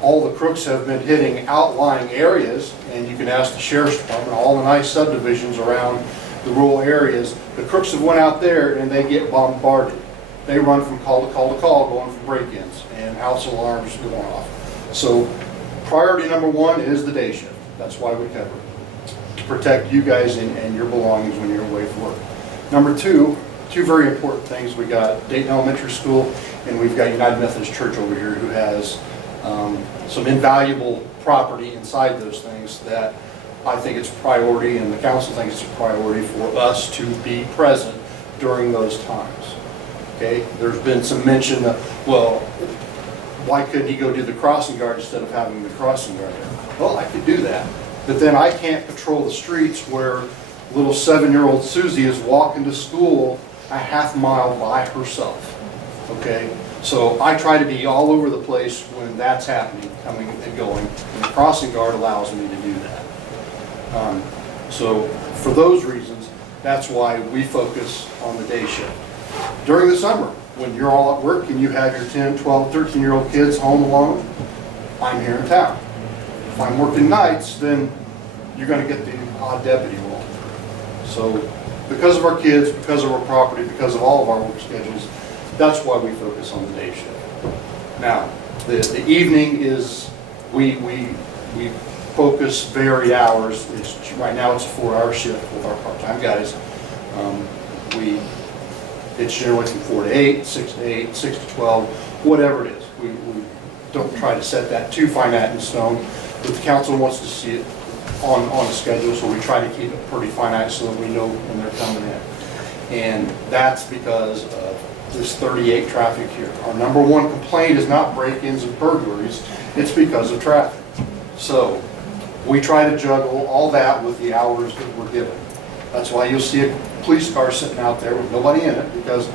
all the crooks have been hitting outlying areas, and you can ask the sheriff's department, all the nice subdivisions around the rural areas. The crooks have went out there and they get bombarded. They run from call to call to call, going for break-ins and house alarms going off. So priority number one is the day shift. That's why we cover it, to protect you guys and your belongings when you're away from work. Number two very important things. We got Dayton Elementary School, and we've got United Methodist Church over here who has some invaluable property inside those things that I think it's a priority, and the council thinks it's a priority for us to be present during those times. Okay, there's been some mention that, well, why couldn't he go do the crossing guard instead of having the crossing guard there? Well, I could do that, but then I can't patrol the streets where little 7-year-old Susie is walking to school a half mile by herself. Okay, so I try to be all over the place when that's happening, coming and going, and the crossing guard allows me to do that. So for those reasons, that's why we focus on the day shift. During the summer, when you're all at work and you have your 10, 12, 13-year-old kids home alone, I'm here in town. If I'm working nights, then you're going to get the odd deputy role. So because of our kids, because of our property, because of all of our work schedules, that's why we focus on the day shift. Now, the evening is, we focus varied hours. Right now it's a 4-hour shift with our part-time guys. It's generally from 4 to 8, 6 to 8, 6 to 12, whatever it is. We don't try to set that too finite in stone, but the council wants to see it on a schedule, so we try to keep it pretty finite so that we know when they're coming in. And that's because of this 38 traffic here. Our number one complaint is not break-ins and burglaries, it's because of traffic. So we try to juggle all that with the hours that we're given. That's why you'll see a police car sitting out there with nobody in it, because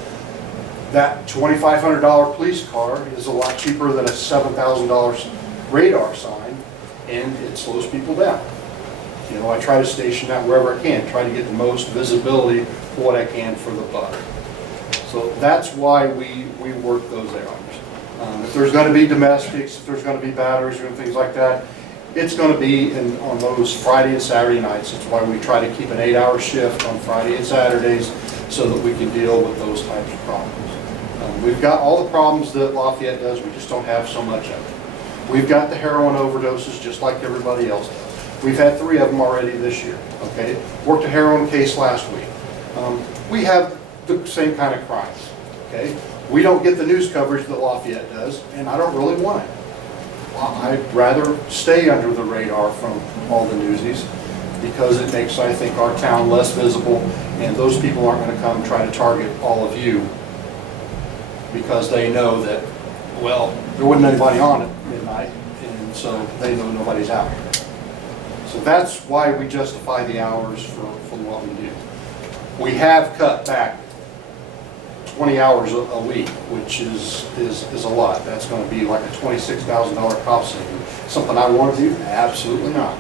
that $2,500 police car is a lot cheaper than a $7,000 radar sign, and it slows people down. You know, I try to station that wherever I can, try to get the most visibility for what I can for the buck. So that's why we work those hours. If there's gonna be domestics, if there's gonna be batteries and things like that, it's gonna be on those Friday and Saturday nights. It's why we try to keep an 8-hour shift on Friday and Saturdays so that we can deal with those types of problems. We've got all the problems that Lafayette does, we just don't have so much of it. We've got the heroin overdoses just like everybody else does. We've had 3 of them already this year, okay? Worked a heroin case last week. We have the same kind of crimes, okay? We don't get the news coverage that Lafayette does, and I don't really want it. I'd rather stay under the radar from all the newsies because it makes, I think, our town less visible, and those people aren't going to come try to target all of you because they know that, well, there wasn't anybody on at midnight, and so they know nobody's out here. So that's why we justify the hours for what we do. We have cut back 20 hours a week, which is a lot. That's going to be like a $26,000 cost saving. Something I want to do? Absolutely not.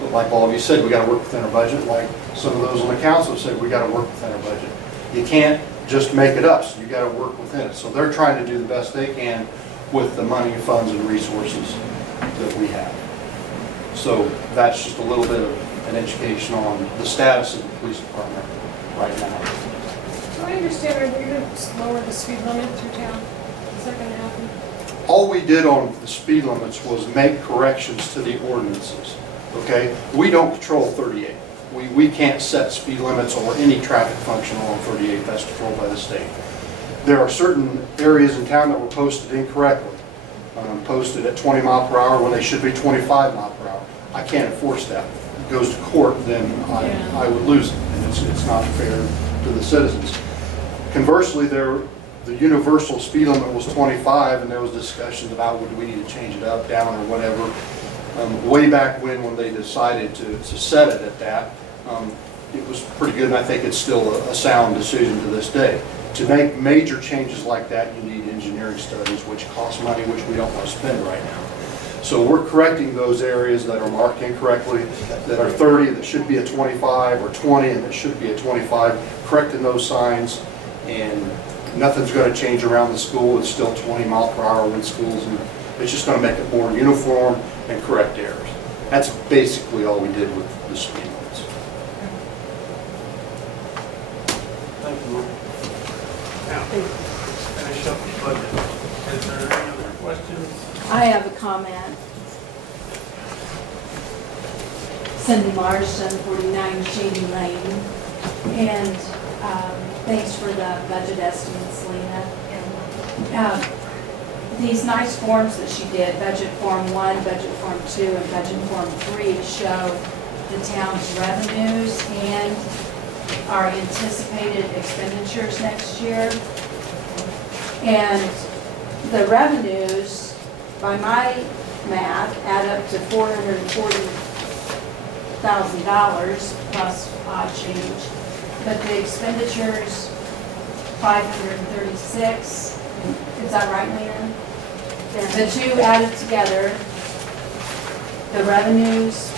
But like all of you said, we got to work within our budget. Like some of those on the council said, we got to work within our budget. You can't just make it up, so you got to work within it. So they're trying to do the best they can with the money, funds, and resources that we have. So that's just a little bit of an education on the status of the police department right now. So I understand, are we going to lower the speed limit through town? Is that going to happen? All we did on the speed limits was make corrections to the ordinances, okay? We don't control 38. We can't set speed limits or any traffic function along 38. That's controlled by the state. There are certain areas in town that were posted incorrectly, posted at 20 mile per hour when they should be 25 mile per hour. I can't enforce that. If it goes to court, then I would lose it, and it's not fair to the citizens. Conversely, the universal speed limit was 25, and there was discussions about would we need to change it up, down, or whatever. Way back when they decided to set it at that, it was pretty good, and I think it's still a sound decision to this day. To make major changes like that, you need engineering studies, which cost money, which we don't want to spend right now. So we're correcting those areas that are marked incorrectly, that are 30, that should be a 25, or 20, and that should be a 25, correcting those signs, and nothing's going to change around the school. It's still 20 mile per hour wind schools, and it's just going to make it more uniform and correct errors. That's basically all we did with the speed limits. Thank you, Mark. Now, finish up the budget. Is there any other questions? I have a comment. Cindy Marston, 49 Shady Lane. And thanks for the budget estimates, Lena. And these nice forms that she did, Budget Form 1, Budget Form 2, and Budget Form 3, show the town's revenues and our anticipated expenditures next year. And the revenues, by my math, add up to $440,000 plus odd change. But the expenditures, 536. Is that right, Lena? The two added together, the revenues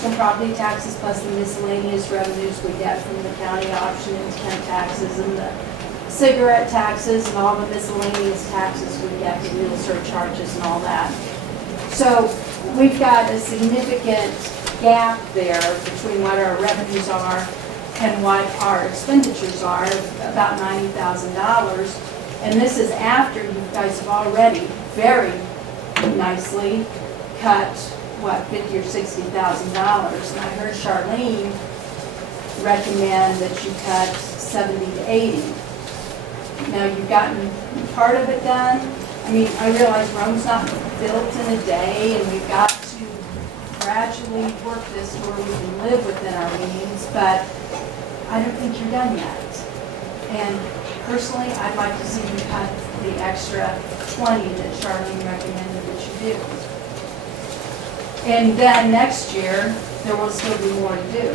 from property taxes plus the miscellaneous revenues we get from the county option and tent taxes and the cigarette taxes and all the miscellaneous taxes we get, the wheel surcharges and all that. So we've got a significant gap there between what our revenues are and what our expenditures are, about $90,000. And this is after you guys have already very nicely cut, what, $50,000 or $60,000. And I heard Charlene recommend that you cut 70 to 80. Now you've gotten part of it done. I mean, I realize Rome's not built in a day, and we've got to gradually work this to where we can live within our means, but I don't think you're done yet. And personally, I'd like to see you cut the extra 20 that Charlene recommended that you do. And then next year, there will still be more to do.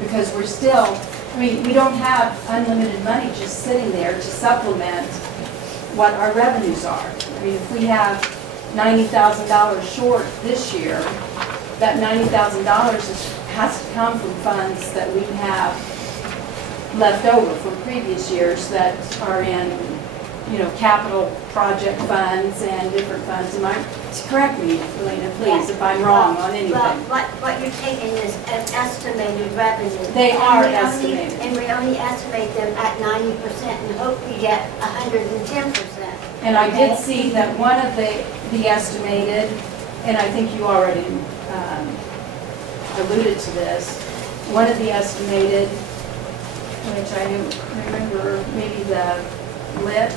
Because we're still, I mean, we don't have unlimited money just sitting there to supplement what our revenues are. I mean, if we have $90,000 short this year, that $90,000 has to come from funds that we have left over from previous years that are in, capital project funds and different funds. Correct me, Elena, please, if I'm wrong on anything. Well, what you're taking is an estimated revenue. They are And we only- estimated. And we only estimate them at 90% and hope we get 110%. And I did Okay? see that one of the estimated, and I think you already alluded to this, one of the estimated, which I remember maybe the lit,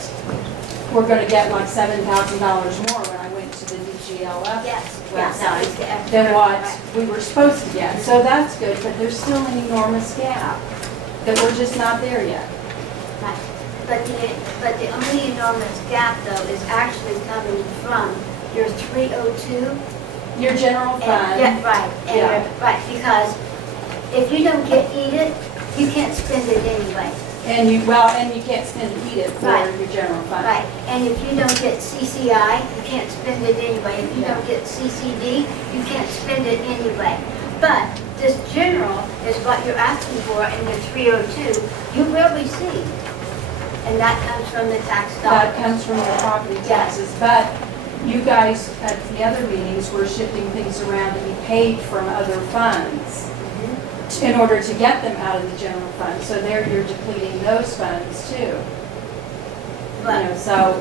we're going to get like $7,000 more when I went to the DGLF Yes, yes, that was the website estimate. than what Right. we were supposed to get. So that's good, but there's still an enormous gap that we're just not there yet. Right. But the only enormous gap though is actually coming from your 302. Your general fund. Yeah, right, and Yeah. right, because if you don't get EAT, you can't spend it anyway. And you can't spend and eat it for Right. your general fund. Right, and if you don't get CCI, you can't spend it anyway. If you don't get CCD, you can't spend it anyway. But this general is what you're asking for in the 302, you will receive. And that comes from the tax That dollars. comes from the property taxes, but you guys at the other meetings were shifting things around to be paid from other funds in order to get them out of the general fund. So there you're depleting those funds too. But So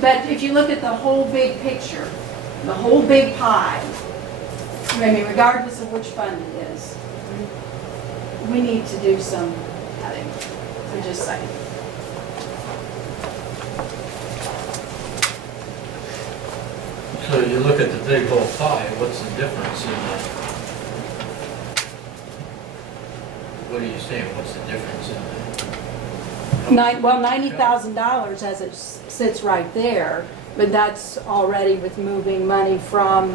but if you look at the whole big picture, the whole big pie, I mean, regardless of which fund it is, we need to do some cutting. I'm just saying. So you look at the big whole pie, what's the difference in what are you saying, what's the difference in $90,000 as it sits right there, but that's already with moving money from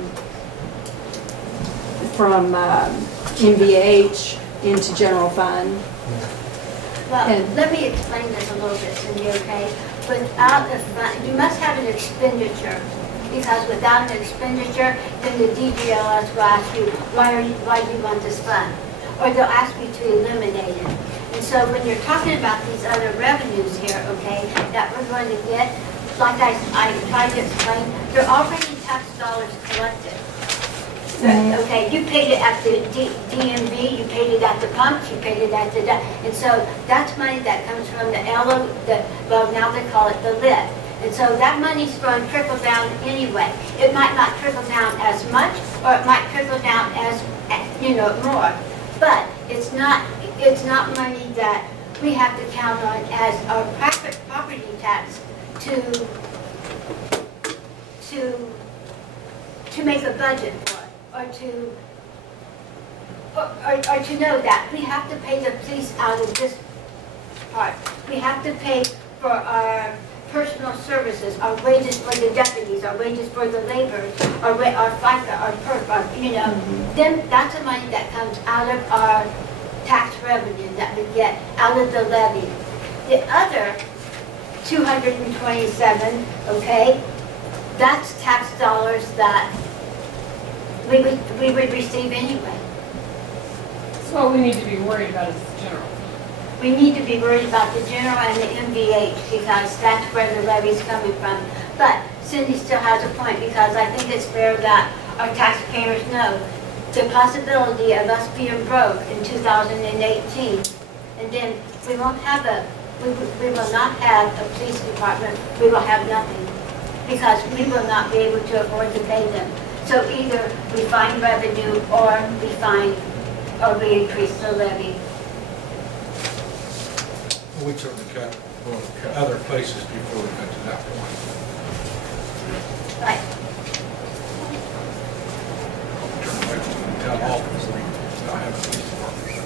MVH into general fund. Well, And- let me explain this a little bit, Cindy, okay? Without the fund, you must have an expenditure, because without an expenditure, then the DGLS will ask you, why do you want this fund? Or they'll ask you to eliminate it. And so when you're talking about these other revenues here, okay, that we're going to get, like I tried to explain, they're already tax dollars collected. Okay, you paid it at the DMV, you paid it at the pumps, you paid it at the, and so that's money that comes from the well, now they call it the lit. And so that money's going to trickle down anyway. It might not trickle down as much, or it might trickle down as, more. But it's not money that we have to count on as our private property tax to make a budget for it, or to know that we have to pay the police out of this part. We have to pay for our personal services, our wages for the deputies, our wages for the laborers, our FICA, our PERF, then that's the money that comes out of our tax revenue that we get out of the levy. The other 227, okay, that's tax dollars that we would receive anyway. So what we need to be worried about is the general. We need to be worried about the general and the MVH because that's where the levy's coming from. But Cindy still has a point because I think it's fair that our taxpayers know the possibility of us being broke in 2018. And then we won't have we will not have a police department, we will have nothing because we will not be able to afford to pay them. So either we find revenue or we increase the levy. We certainly cut other places before we got to that point. Right. Turn away from the town office, we not have a police department.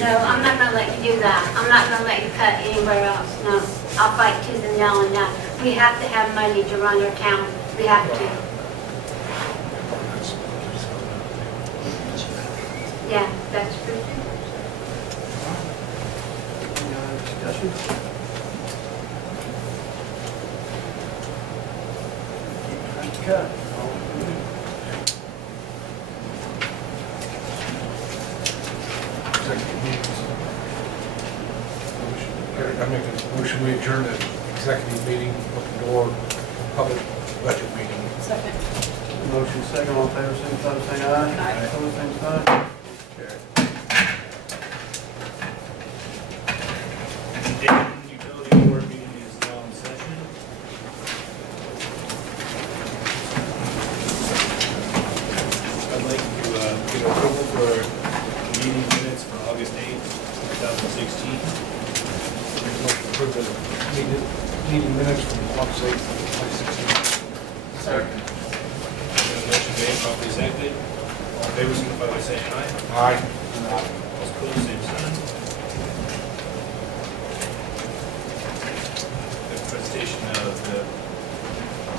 No, I'm not gonna let you do that. I'm not gonna let you cut anywhere else, no. I'll fight tooth and nail on that. We have to have money to run our town. We have to. Yeah, that's true. Any other discussion? Okay. Executive meetings. I make a motion, we adjourn the executive meeting, open door, public budget meeting. Second. Motion second, all in favor, signify by saying aye. Aye. Opposed, same sign. Carried. Dayton Utility Board meeting is now in session. I'd like to get approval for meeting minutes for August 8th, 2016. Approve the meeting minutes from August 8th, 2016. Second. Motion made, properly seconded. All in favor, signify by saying aye. Aye. All opposed, same sign. The presentation of the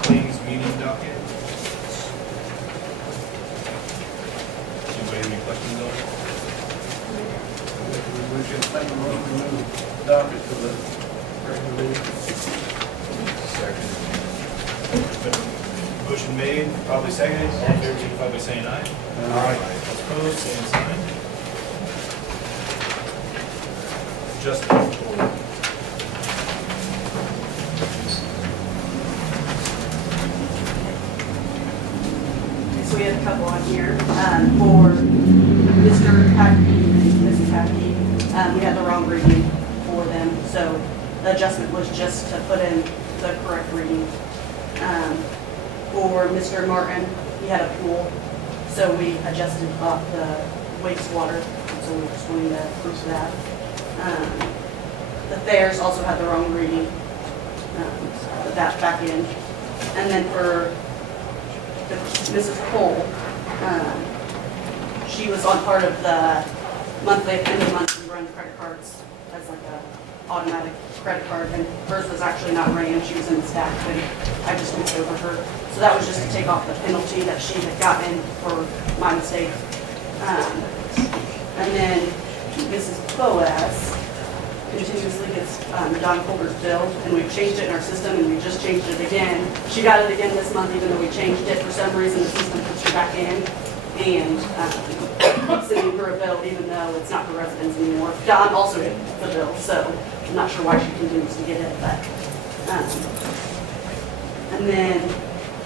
claims meeting docket. Anybody have any questions on it? We should make a motion to move docket to the regular meeting. Second. Motion made, probably seconded. All in favor, signify by saying aye. Aye. All opposed, same sign. Adjustment report. So we had a couple on here, for Mr. Hackney and Mrs. Hackney, we had the wrong reading for them, so the adjustment was just to put in the correct reading. For Mr. Martin, he had a pool, so we adjusted up the wastewater, so we're just going to approve that. The fairs also had the wrong reading, so put that back in. And then for Mrs. Cole, she was on part of the monthly, end of month, we run credit cards as like a automatic credit card, and hers was actually not ran, she was in the stack, and I just moved over her. So that was just to take off the penalty that she had gotten for my mistake. And then Mrs. Boaz continuously gets Don Colbert's bill, and we've changed it in our system, and we just changed it again. She got it again this month, even though we changed it. For some reason, the system puts her back in, and sending her a bill, even though it's not for residents anymore. Don also gets the bill, so I'm not sure why she continues to get it, but. And then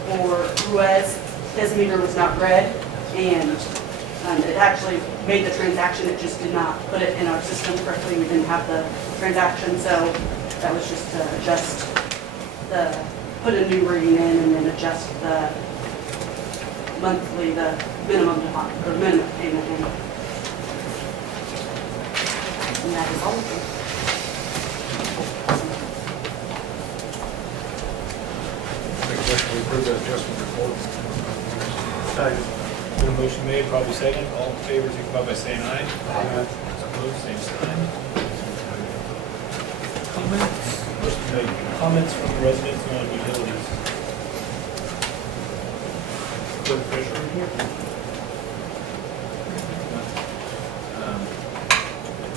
for Ruiz, his meter was not read, and it actually made the transaction, it just did not put it in our system correctly. We didn't have the transaction, so that was just to adjust put a new reading in and then adjust the monthly, the minimum deposit, or minimum payment in. And that is all of them. Make a motion, we approve the adjustment report. Second. Been a motion made, probably second. All in favor, signify by saying aye. Aye. Opposed, same sign. Comments? Motion made. Comments from the residents on utilities. Clerk Fisher report.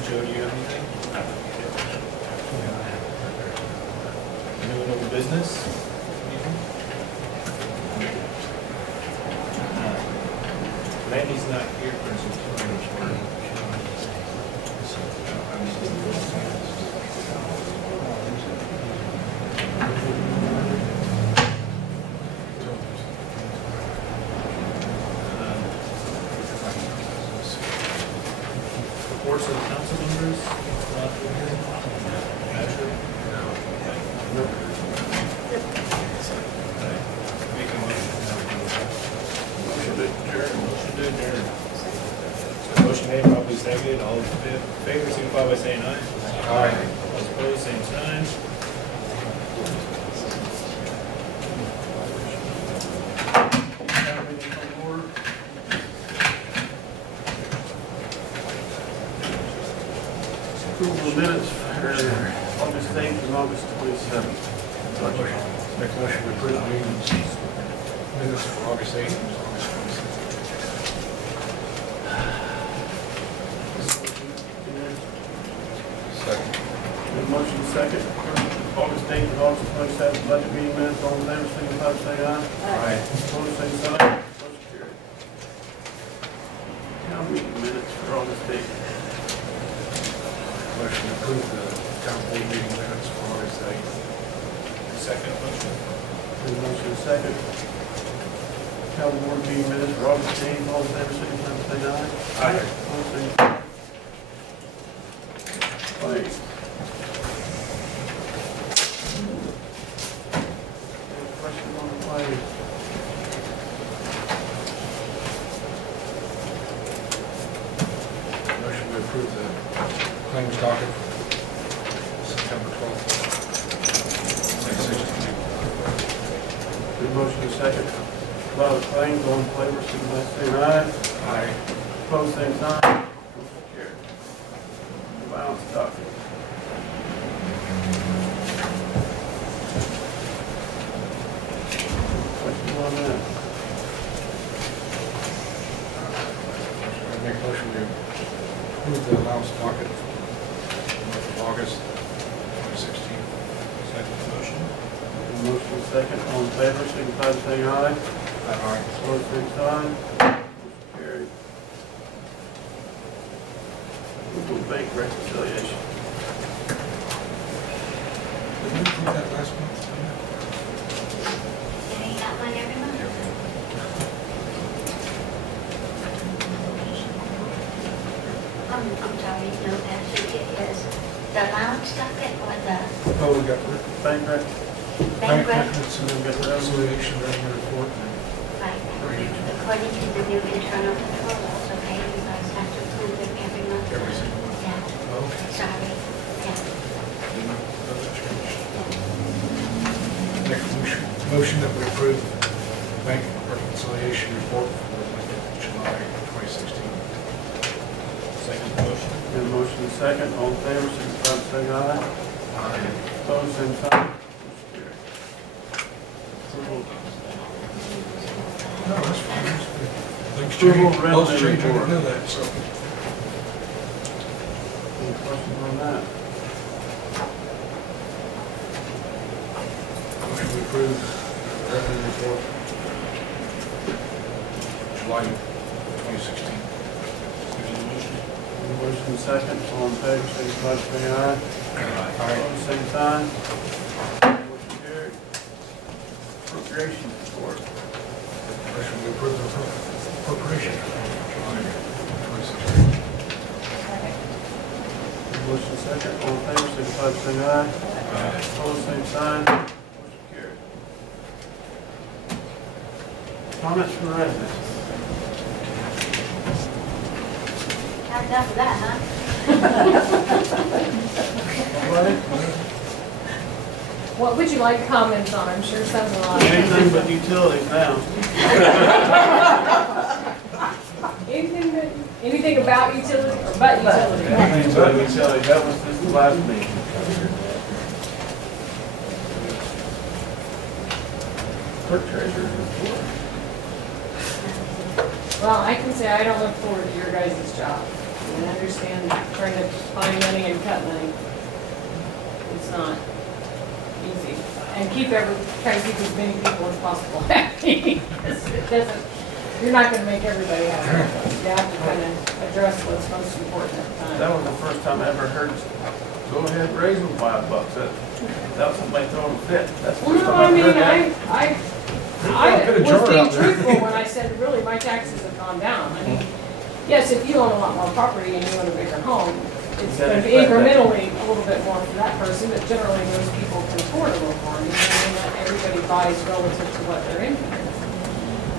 Joe, do you have anything? Anyone over business? Randy's not here for his utility report. Reports of the council members. Patrick? Make a motion. Motion to adjourn. So motion made, probably seconded. All in favor, signify by saying aye. Aye. All opposed, same sign. Approval of minutes for August 8th and August 27th. Make a motion, we approve the meetings minutes for August 8th and August 27th. Second. Motion second. August 8th and August 27th budget meeting minutes, all in favor, signify by saying aye. Aye. Opposed, same sign. Motion carried. Town meeting minutes for August 8th. Motion to approve the town board meeting minutes for August 8th. Second motion. Motion is second. Town board meeting minutes for August 8th, all in favor, signify by saying aye. Aye. Opposed, same sign. Claims. Any questions on the claims? Motion to approve the claims docket for September 12th. 2016. Motion is second. A lot of claims, all in favor, signify by saying aye. Aye. Opposed, same sign. Motion carried. Balance docket. Questions on that? I make a motion to approve the allowance docket for the month of August 2016. Second motion. Motion is second, all in favor, signify by saying aye. Aye. Opposed, same sign. Motion carried. Google Bank reconciliation. Did we approve that last month? Ain't got one every month. I'm sorry, no, that should get his, the allowance docket or the Oh, we got the Bank rec, bank rec. records and then we got the reconciliation revenue report. Right. According to the new internal control laws, okay, you guys have to approve it every month. Every single one. Yeah, Oh, okay. sorry, yeah. Make a motion that we approve the bank reconciliation report for the month of July 2016. Second motion. and motion is second, all in favor, signify by saying aye. Aye. Opposed, same sign. Motion carried. Approval. No, that's fine. That's good. Things Approval change. of Both revenue change. I didn't report. know that, so. Any questions on that? Motion to approve the revenue report July 2016. Motion is second, all in favor, signify by saying aye. Opposed, same sign. Motion carried. Appropriation report. Motion to approve the appropriation for July 2016. Motion second, all in favor, signify by saying aye. Opposed, same sign. Motion carried. Comments from the residents? Not enough of that, huh? Nobody? What would you like comments on? I'm sure someone will. Anything but utilities now. Anything about utility, or but utility? Anything but utilities, that was just the last meeting. Clerk treasurer's report. Well, I can say I don't look forward to your guys' job. I understand trying to find money and cut money. It's not easy. And try to keep as many people as possible happy. It doesn't, you're not gonna make everybody happy. You have to kind of address what's most important at the time. That was the first time I ever heard, go ahead, raise them $5. That was somebody throwing a fit. That's the first Well, time I I've mean, heard that. I Put a was jar being out there. truthful when I said, really, my taxes have gone down. I mean, yes, if you own a lot more property and you own a bigger home, it's You going gotta to be expect that. incrementally a little bit more for that person, but generally most people can afford a little more. You know, I mean, not everybody buys relative to what their income is.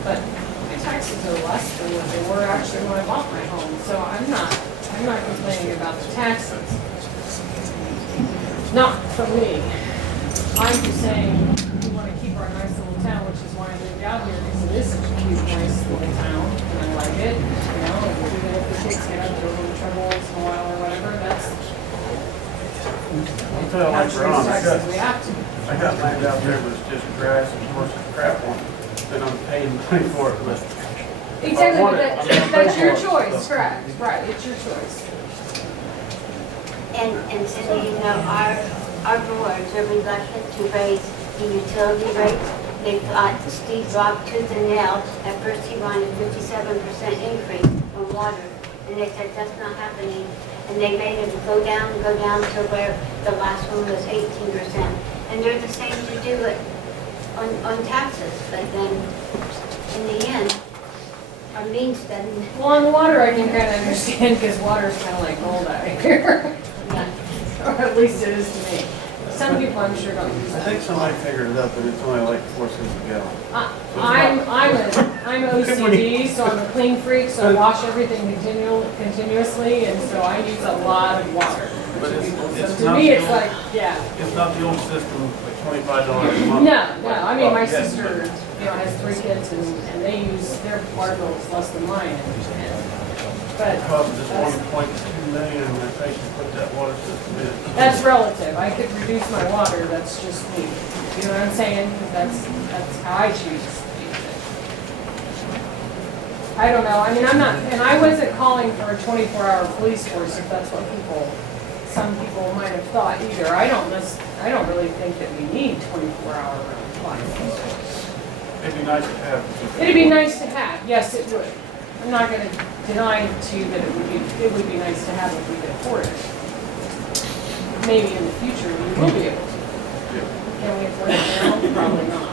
But my taxes are less than what they were actually when I bought my home, so I'm not complaining about the taxes. Not for me. I'm just saying, we want to keep our nice little town, which is why I moved out here, because it is such a cute, nice little town, and I like it, you know, and even if the kids get up to a little trouble once in a while or whatever, that's I'll tell you like taxes, Ron, we have to. I got land out there, but it's just grass and horses crap on it. Then I'm paying money for it, but Exactly, want but it, I'm gonna that's pay your for it, choice, so. correct, right, it's your choice. And Cindy, you know, our our boards are reluctant to raise the utility rates. They fought Steve Rock tooth and nail. At first he wanted 57% increase on water, and they said that's not happening. And they made it go down to where the last one was 18%. And they're the same to do it on taxes, but then in the end, our means doesn't. Well, on the water, I can kind of understand, because water's kind of like gold out here. Or at least it is to me. Some people, I'm sure, don't use I that. think somebody figured it out, but it's only like 4 cents a gallon. I'm OCD, so I'm a clean freak, so I wash everything continuously, and so I use a lot of water. But it's So to not me, the it's old- like, yeah. It's not the old system, like $25 a month. No, I mean, my Well, yes. sister, has 3 kids, and they use, their water bill is less than mine. But Because it's that's- 1.2 million, and I think you put that water system in. that's relative. I could reduce my water, that's just me. You know what I'm saying? 'Cause that's how I choose to use it. I don't know, I mean, I'm not, and I wasn't calling for a 24-hour police force, if that's what some people might have thought either. I don't really think that we need 24-hour police force. It'd be nice to have. It'd be nice to have, yes, it would. I'm not gonna deny to you that it would be nice to have if we could afford it. Maybe in the future, we will be able to. Can we afford it now? Probably not.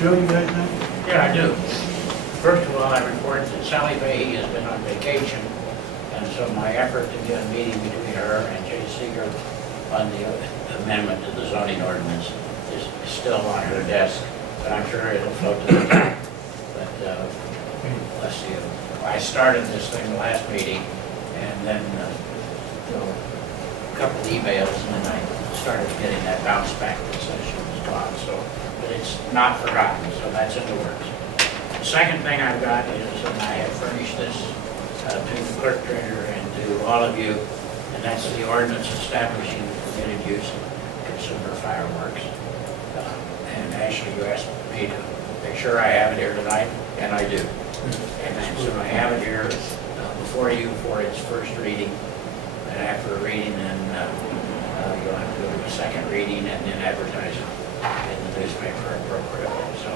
Joe, you got anything? Yeah, I do. First of all, I report that Sally Fahey has been on vacation, and so my effort to get a meeting between her and Jay Seeger on the amendment to the zoning ordinance is still on her desk, but I'm sure it'll float to the top. But, let's see, I started this thing last meeting, and then a couple of emails, and then I started getting that bounce back that says she was gone, so, but it's not forgotten, so that's in the works. The second thing I've got is, and I have furnished this to the clerk treasurer and to all of you, and that's the ordinance establishing the permitted use of consumer fireworks. And Ashley, you asked me to make sure I have it here tonight, and I do. And so I have it here before you for its first reading, and after a reading, then you'll have to go to a second reading and then advertise it in the newspaper appropriately. So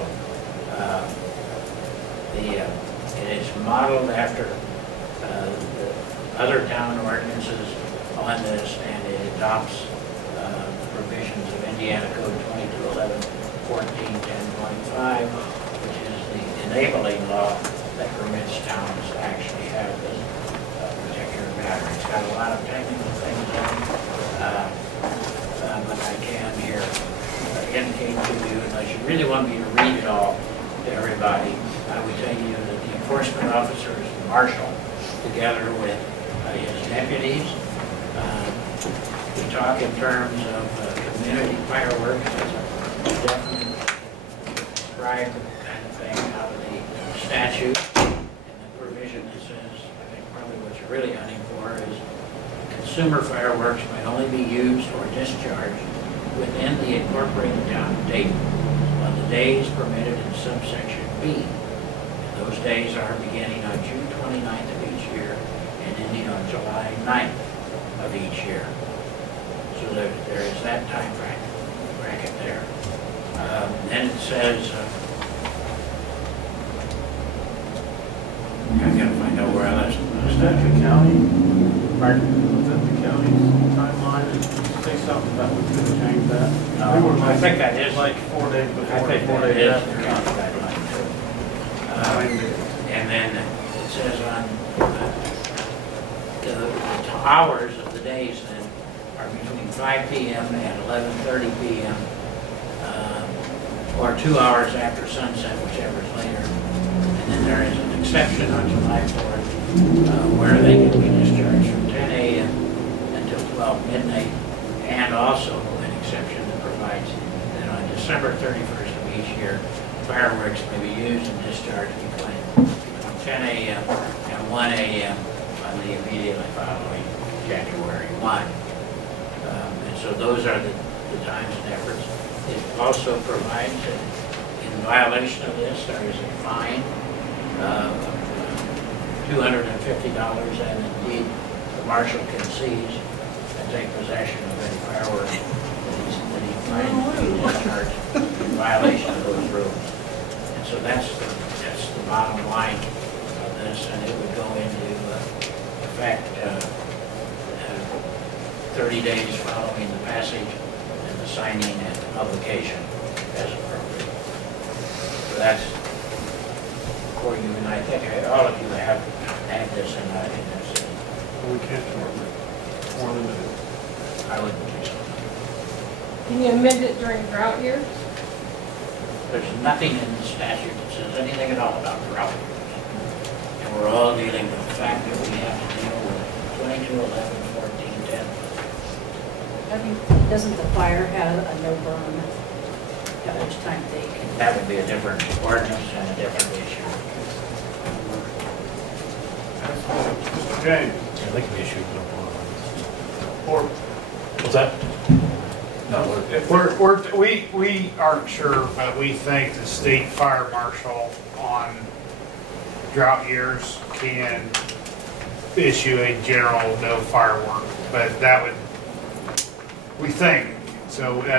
it is modeled after the other town ordinances on this, and it adopts the provisions of Indiana Code 2211, 1410.5, which is the enabling law that permits towns to actually have this particular matter. It's got a lot of technical things in it, but I can here indicate to you, unless you really want me to read it all to everybody, I would tell you that the enforcement officer is the marshal, together with his deputies. We talk in terms of community fireworks as a definite prescribed kind of thing out of the statute. And the provision that says, I think probably what you're really hunting for is consumer fireworks may only be used or discharged within the incorporated town of Dayton on the days permitted in subsection B. And those days are beginning on June 29th of each year and ending on July 9th of each year. So there is that time bracket there. Then it says, I've got to find out where I left Is that the county? Pardon? Was that the county's timeline? Did you say something about we could have changed that? No, We were I think that is, like 4 days I before, think 4 that days is the after. county guideline too. 9 days. And then it says on the hours of the days then are between 5 p.m. and 11:30 p.m. Or 2 hours after sunset, whichever is later. And then there is an exception on July 4th where they can be discharged from 10 a.m. until 12 midnight, and also an exception that provides that on December 31st of each year, fireworks may be used and discharged between 10 a.m. and 1 a.m. on the immediately following January 1. And so those are the times and efforts. It also provides that in violation of this, there is a fine of $250 and indeed marshal can seize and take possession of any fireworks that he finds being discharged in violation of those rules. And so that's the bottom line of this, and it would go into effect 30 days following the passage and the signing and publication as appropriate. So that's, according to, and I think all of you have had this in this. We can't more than that. I wouldn't think so. Can you amend it during drought years? There's nothing in the statute that says anything at all about drought years. And we're all dealing with the fact that we have to deal with 22, 11, 14, 10. Doesn't the fire have a no burn at which time they can? That would be a different ordinance and a different issue. Mr. James? I think we should go Or What's that? No, we aren't sure, but we think the state fire marshal on drought years can issue a general no firework, but that would, we think, so we'd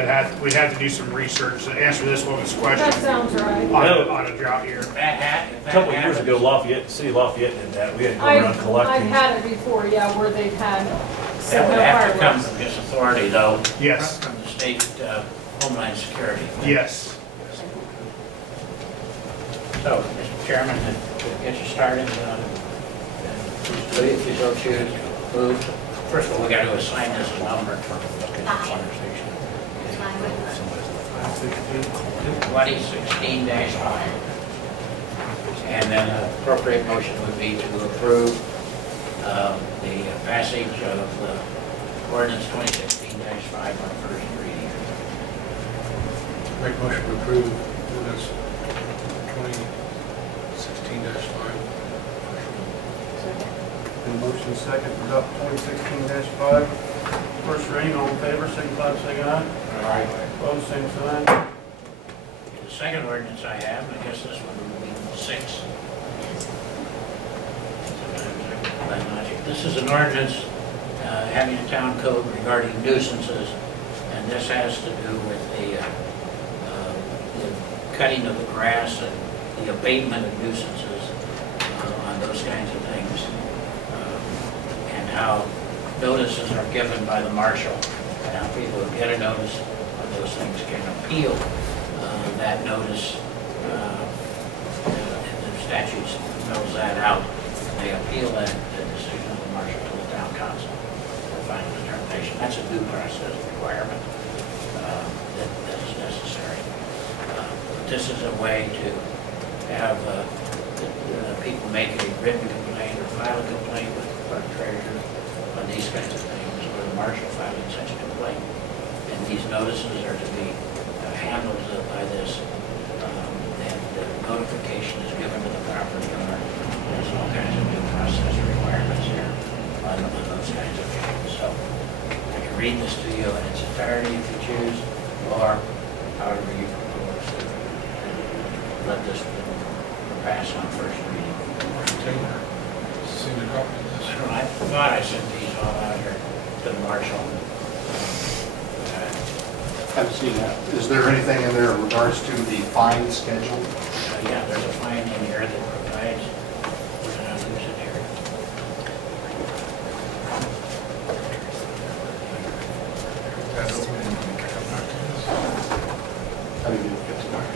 have to do some research to answer this woman's That question sounds right. on a drought year. a couple of years ago, Lafayette, City of Lafayette did that. We had to go around I've collecting. had it before, yeah, where they've had That said would no have to come fireworks. from his authority, though. Yes. From the state Homeland Security. Yes. So, Mr. Chairman, to get you started, please, if you so choose, move. First of all, we got to assign this a number for the conversation. 2016-5. And then an appropriate motion would be to approve the passage of ordinance 2016-5 on first reading. Make a motion to approve ordinance 2016-5. And motion second to adopt 2016-5. First reading, all in favor, signify by saying aye. Aye. Opposed, same sign. The second ordinance I have, I guess this one would be 6. This is an ordinance having a town code regarding nuisances, and this has to do with the cutting of the grass and the abatement of nuisances on those kinds of things, and how notices are given by the marshal, and how people who get a notice of those things can appeal that notice. The statute spells that out. They appeal that decision of the marshal to the town council for final determination. That's a due process requirement that is necessary. This is a way to have people make a written complaint or file a complaint with the clerk treasurer on these kinds of things, or the marshal filing such a complaint. And these notices are to be handled by this, and notification is given to the property owner. There's all kinds of due process requirements here on those kinds of things. So I can read this to you in its entirety if you choose, or however you propose to let this pass on first reading. Taylor, seen a copy of this? I thought I sent these all out here to the marshal. Haven't seen that. Is there anything in there in regards to the fine schedule? Yeah, there's a fine in here that provides, we're gonna lose it here. That's open and come back to this. I didn't get to that.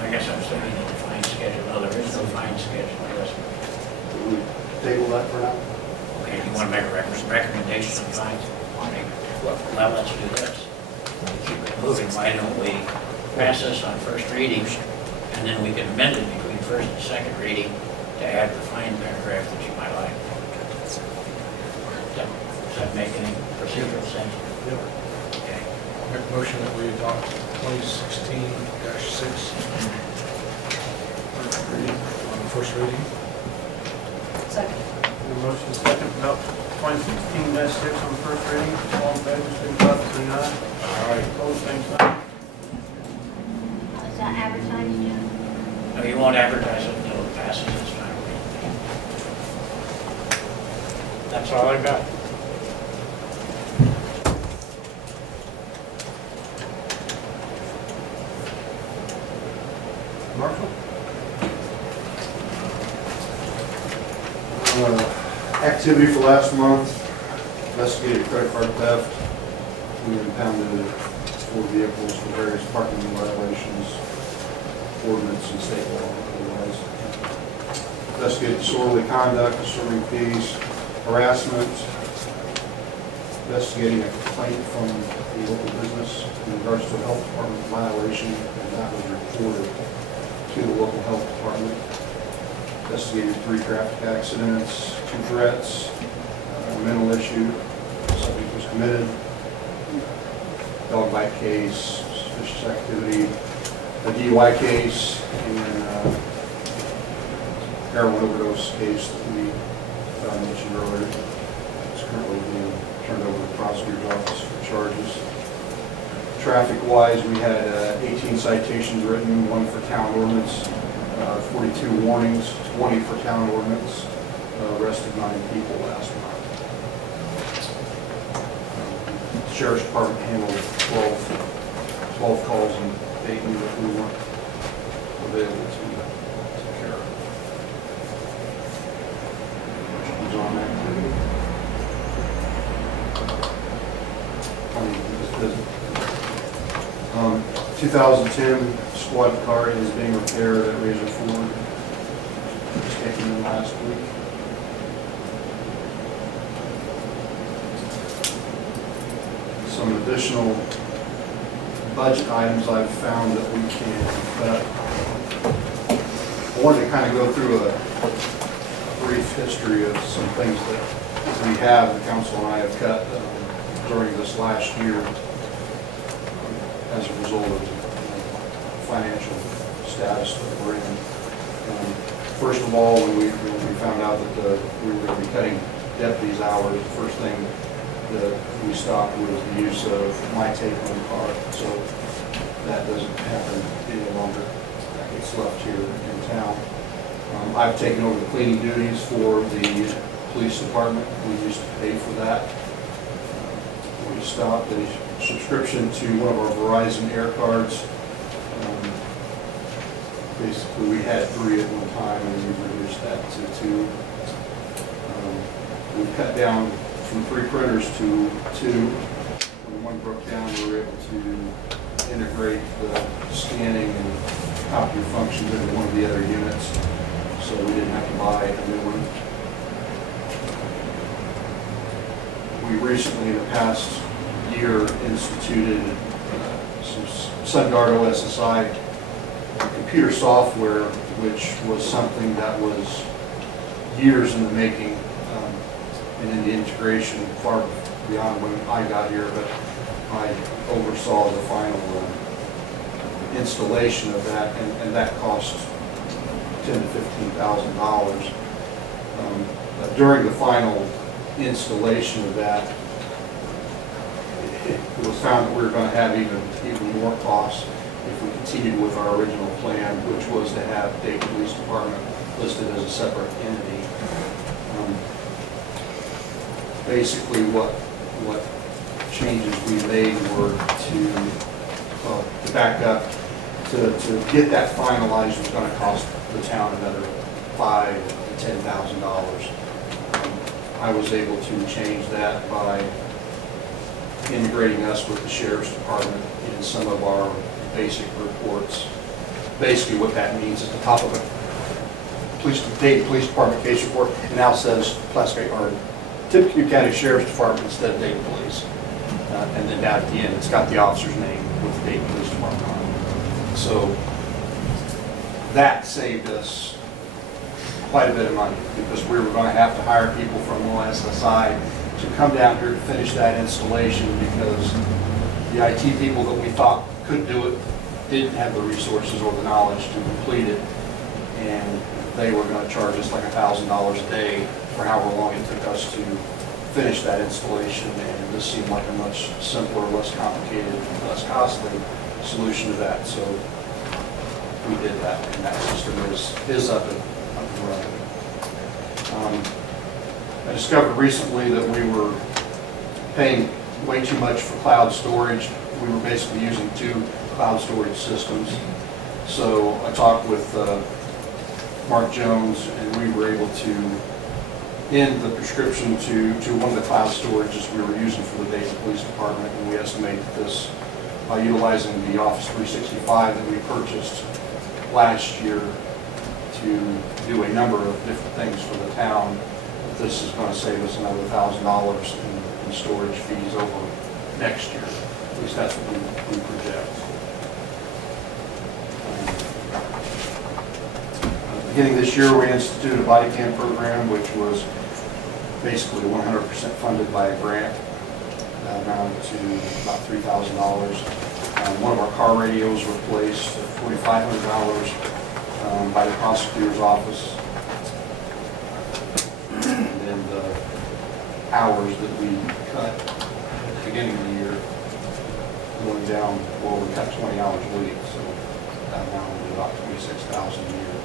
I guess I'm saying that the fine schedule, no, there is no fine schedule, I guess. Will we table that for now? Okay, you want to make a recommendation on fines? Well, let's do this. Keep it moving, why don't we pass this on first reading, and then we can amend it between first and second reading to add the fine paragraph that you might like. Does that make any procedural sense? Okay. Make a motion that we adopt 2016-6 on first reading. Second. And motion second to adopt 2016-6 on first reading, all in favor, signify by saying aye. Aye. Opposed, same sign. Is that advertised yet? No, you won't advertise it until it passes its final reading. That's all I got. Marshall? Activity for last month, investigated credit card theft. We impounded 4 vehicles for various parking violations, ordinance and state law otherwise. Investigated disorderly conduct, disturbing peace, harassment, investigating a complaint from the local business in regards to a health department violation, and that was reported to the local health department. Investigated 3 traffic accidents, 2 threats, a mental issue, subject was committed, dog bite case, suspicious activity, a DUI case, and heroin overdose case that we mentioned earlier. It's currently being turned over to the prosecutor's office for charges. Traffic-wise, we had 18 citations written, 1 for town ordinance, 42 warnings, 20 for town ordinance, arrested 9 people last month. Sheriff's Department handled 12 calls in Dayton that we weren't available to take care of. Questions on activity? Just 2010 squad car is being repaired at Razor Ford. Just taken in last week. Some additional budget items I've found that we can cut. I wanted to kind of go through a brief history of some things that we have, the council and I have cut during this last year as a result of financial status that we're in. First of all, when we found out that we were going to be cutting deputies' hours, the first thing that we stopped was the use of my take-home car. So that doesn't happen any longer. That gets left here in town. I've taken over the cleaning duties for the police department. We used to pay for that. We stopped a subscription to one of our Verizon Air cards. Basically, we had 3 at one time, and we've reduced that to 2. We've cut down from 3 printers to 2. When one broke down, we were able to integrate the scanning and copy functions into one of the other units, so we didn't have to buy a new one. We recently, in the past year, instituted some SunGuard OSSI computer software, which was something that was years in the making, and in the integration far beyond when I got here, but I oversaw the final installation of that, and that cost $10,000 to $15,000. During the final installation of that, it was found that we were going to have even more costs if we continued with our original plan, which was to have Dayton Police Department listed as a separate entity. Basically, what changes we made were to back up, to get that finalized was going to cost the town another $5,000 to $10,000. I was able to change that by integrating us with the Sheriff's Department in some of our basic reports. Basically, what that means is the top of a Dayton Police Department case report, it now says Pulaski or Tippecanoe County Sheriff's Department instead of Dayton Police. And then down at the end, it's got the officer's name with the Dayton Police Department on it. So that saved us quite a bit of money, because we were going to have to hire people from OSSI to come down here to finish that installation, because the IT people that we thought could do it didn't have the resources or the knowledge to complete it, and they were going to charge us like $1,000 a day for however long it took us to finish that installation, and this seemed like a much simpler, less complicated, less costly solution to that. So we did that, and that system is up and running. I discovered recently that we were paying way too much for cloud storage. We were basically using 2 cloud storage systems. So I talked with Mark Jones, and we were able to end the prescription to one of the cloud storages we were using for the Dayton Police Department, and we estimate that this, by utilizing the Office 365 that we purchased last year to do a number of different things for the town, that this is going to save us another $1,000 in storage fees over next year. At least that's what we project. Beginning this year, we instituted a body cam program, which was basically 100% funded by a grant, amounted to about $3,000. One of our car radios replaced for $4,500 by the prosecutor's office. And then the hours that we cut at the beginning of the year going down, well, we cut 20 hours a week, so that amounted to about $26,000 a year.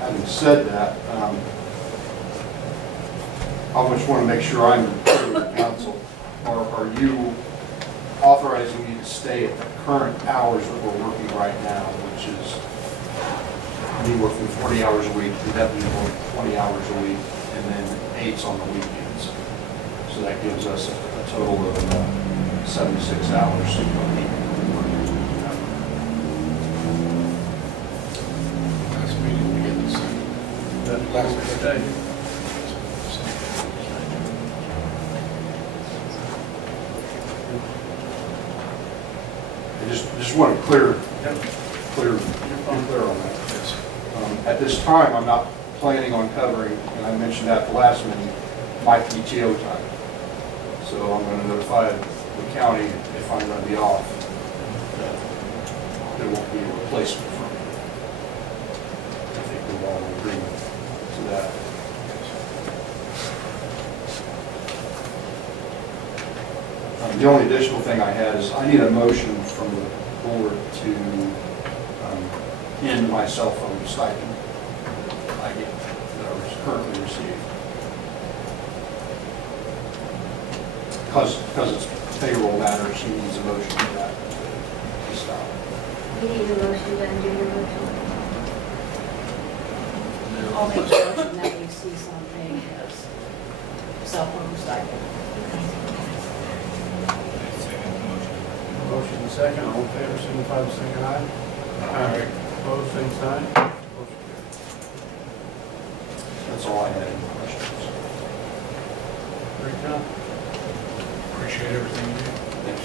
Having said that, I just want to make sure I'm clear with the council. Are you authorizing me to stay at the current hours that we're working right now, which is me working 40 hours a week, the deputy working 20 hours a week, and then 8s on the weekends? So that gives us a total of 76 hours a week. Last meeting, we did the same. Last day. I just want to clear on that. Yes. At this time, I'm not planning on covering, and I mentioned at the last meeting, my PTO time. So I'm going to notify the county if I'm going to be off, that there won't be a replacement for me. I think we're all in agreement to that. The only additional thing I had is I need a motion from the board to end my cell phone stipend I get, that I currently receive. Because it's payroll matters, he needs a motion for that to stop. You need a motion to undo your motion. I'll make a motion that we cease on paying his cell phone stipend. Motion and second, all in favor, signify by saying aye. Aye. Opposed, same sign. Motion carried. That's all I had, any questions? Great job. Appreciate everything you do. Thanks.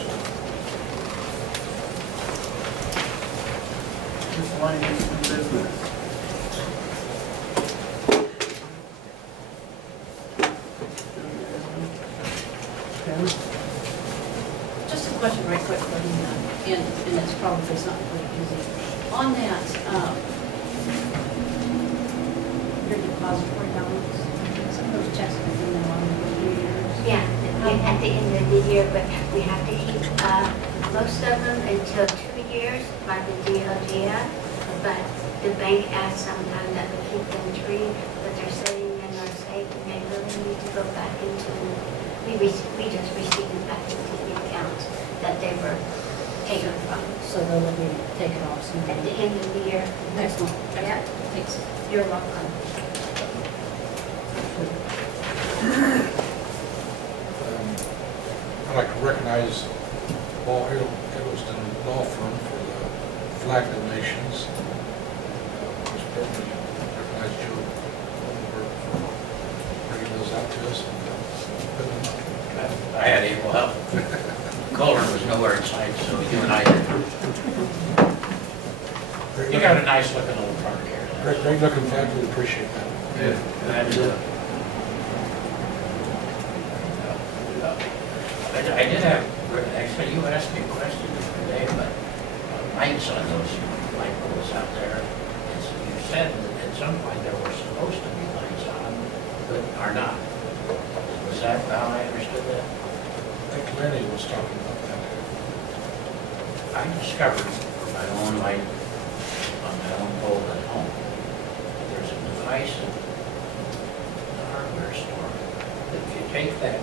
Miscellaneous new business. Tim? Just a question right quick for you, and it's probably something pretty easy. On that, your depository balance, some of those checks have been in on for 2 years. Yeah, at the end of the year, but we have to keep most of them until 2 years by the DLGF. But the bank asks sometimes that we keep them 3, but they're sitting in our safe and they really need to go back into, we just received them back into the accounts that they were taken from. So they'll be taken off soon. At the end of the year. Next month. Yeah, Thanks. you're welcome. I'd like to recognize Paul Eggleston Law Firm for the flag donations. Certainly recognize Joe Oldenburg for bringing those out to us. I had able help. Colin was nowhere in sight, so you and I did. You got a nice looking old park here. Great looking flag, we appreciate that. Yeah. And, I did have, actually, you asked me a question the other day, but lights on those light poles out there. You said that at some point there were supposed to be lights on, but are not. Was that how I understood that? I think Lenny was talking about that. I discovered my own light on my own pole at home. There's a device at the hardware store that if you take that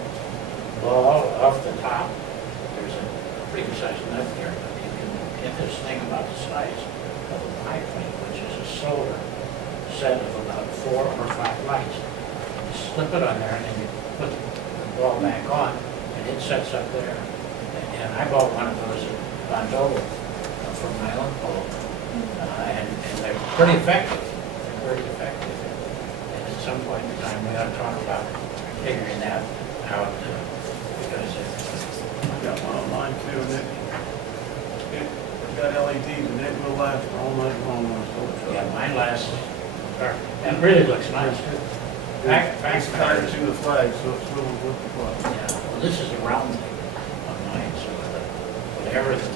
ball off the top, there's a pretty good sized nut there, but you can get this thing about the size of a biplane, which is a solar set of about 4 or 5 lights. You slip it on there and then you put the ball back on and it sets up there. And I bought one of those at Bondola for my own pole. And they're pretty effective. They're very effective. And at some point in time, we ought to talk about figuring that out because I got one online too, and it's got LEDs and it will last all night long on a solar truck. yeah, mine lasts, and really looks nice too. It's tied to the flag, so it's little with the flag. Yeah, well, this is a round thing on mine, so that whatever the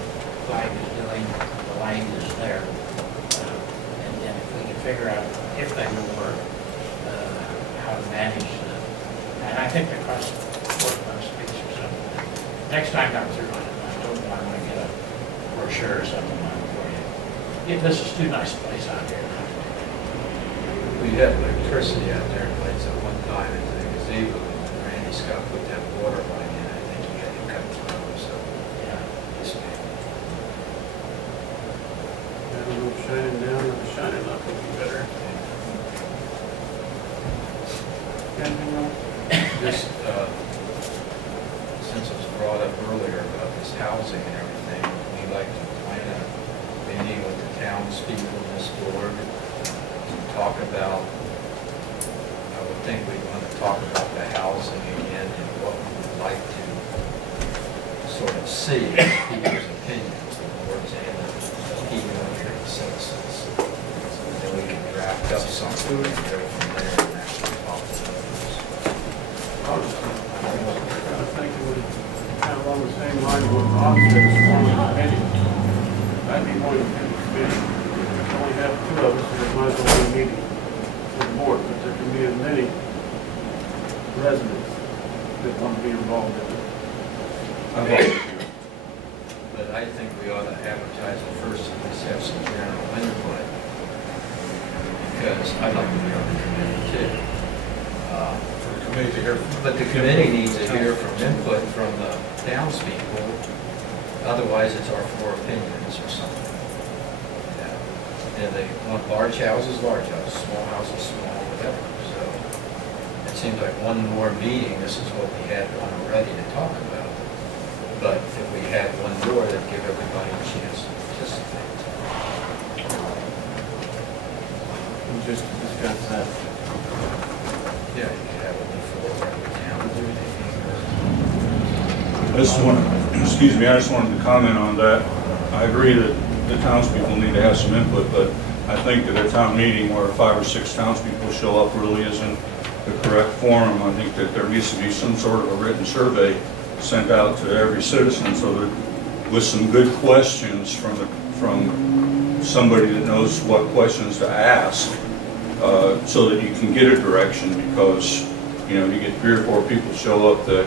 flag is doing, the light is there. And then if we can figure out if they will work, how to manage them. And I think the cost work on streets or something. Next time I'm through on it, I told them I want to get a brochure or something on it for you. Yeah, this is too nice a place out here. We had electricity out there in place at one time into the gazebo. Randy Scott put that water line in. I think he had to cut through, so, Yeah. this way. I don't know if shining down or shining up would be better. Anything else? Just, since it was brought up earlier about this housing and everything, we'd like to plan a meeting with the townspeople in this board to talk about, I would think we'd want to talk about the housing again and what we would like to sort of see people's opinions, the boards and the people and the citizens. And then we can draft up something and go from there and actually talk to others. I was kind of thinking we kind of along the same line with what Bob said, as forming a committee. I'd be more than a committee. We only have 2 of us, so there might as well be a meeting for the board, but there can be as many residents that want to be involved in it. But I think we ought to advertise it first and just have some general input. Because I'd like to be on the committee too. For the committee to hear. But the committee needs to hear from input from the townspeople. Otherwise, it's our 4 opinions or something. Yeah. And they want large houses, small houses, small, whatever. So it seems like one more meeting, this is what we had on already to talk about. But if we had one more, that'd give everybody a chance to participate. We just discussed that. Yeah, you could have it before every town. I just want, excuse me, I just wanted to comment on that. I agree that the townspeople need to have some input, but I think that a town meeting where 5 or 6 townspeople show up really isn't the correct forum. I think that there needs to be some sort of a written survey sent out to every citizen so that with some good questions from somebody that knows what questions to ask, so that you can get a direction, because, you know, you get 3 or 4 people show up that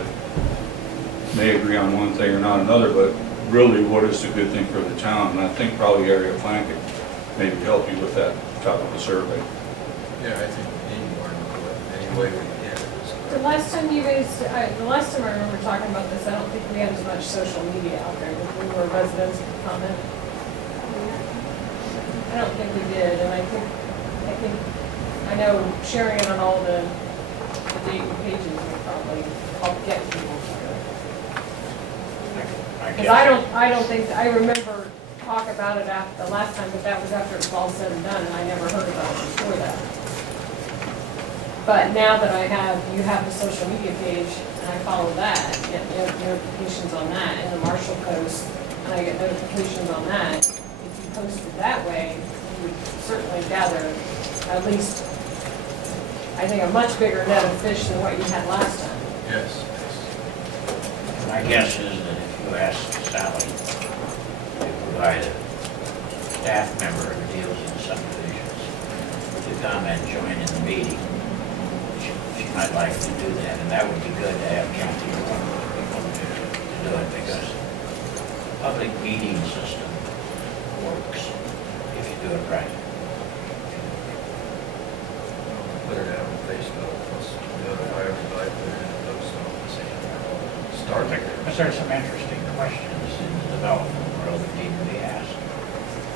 may agree on one thing or not another, but really what is the good thing for the town? And I think probably area plan could maybe help you with that type of a survey. Yeah, I think we need more input. Any way we can. The last time you guys, the last time I remember talking about this, I don't think we had as much social media out there where residents could comment. I don't think we did, and I know sharing it on all the Dayton pages would probably help get people to it. Because I don't think, I remember talk about it after the last time, but that was after it was all said and done, and I never heard about it before that. But now that you have the social media page, and I follow that, get notifications on that, and the Marshall post, and I get notifications on that, if you post it that way, you would certainly gather at least, I think, a much bigger net of fish than what you had last time. Yes. My guess is that if you ask Sally to provide a staff member who deals in subdivisions to come and join in the meeting, she might like to do that, and that would be good to have Kathy or one of those people to do it, because public meeting system works if you do it right. Put it out on Facebook, plus notify everybody, put it in the post office, and start there. But there's some interesting questions in the development world that need to be asked.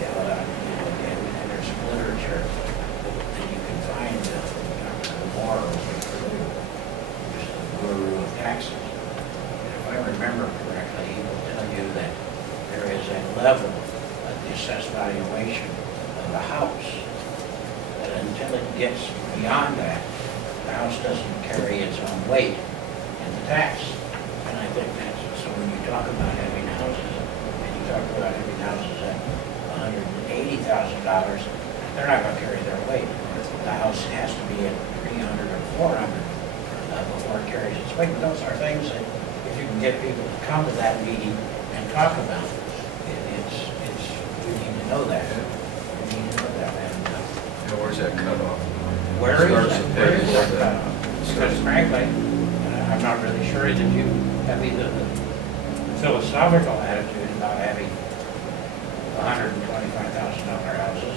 And there's some literature that you can find, Dr. Moore, just the guru of taxes. And if I remember correctly, he will tell you that there is a level of the assessed valuation of the house, that until it gets beyond that, the house doesn't carry its own weight in the tax. And I think that's, so when you talk about having houses, and you talk about having houses at $180,000, they're not gonna carry their weight. The house has to be at 300 or 400 before it carries its weight. But those are things that, if you can get people to come to that meeting and talk about, we need to know that. We need to know that, and, Where's that cutoff? where is Starts that? at Where is that? 37. Because frankly, I'm not really sure that you have either the philosophical attitude about having $125,000 houses,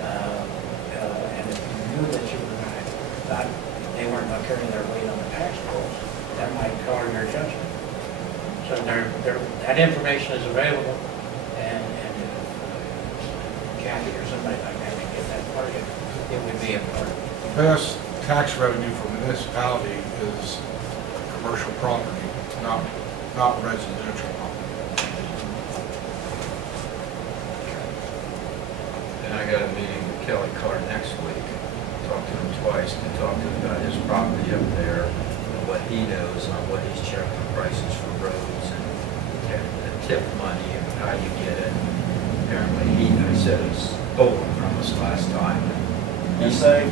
and if you knew that you were going to, thought they weren't going to carry their weight on the tax rolls, that might color your judgment. So that information is available, and if Kathy or somebody like that can get that for you, it would be important. Best tax revenue for municipality is commercial property, not residential property. And I got a meeting with Kelly Carr next week. Talked to him twice to talk to him about his property up there and what he knows on what he's checked the prices for roads and the tip money and how you get it. Apparently I said it was stolen from us last time. He said,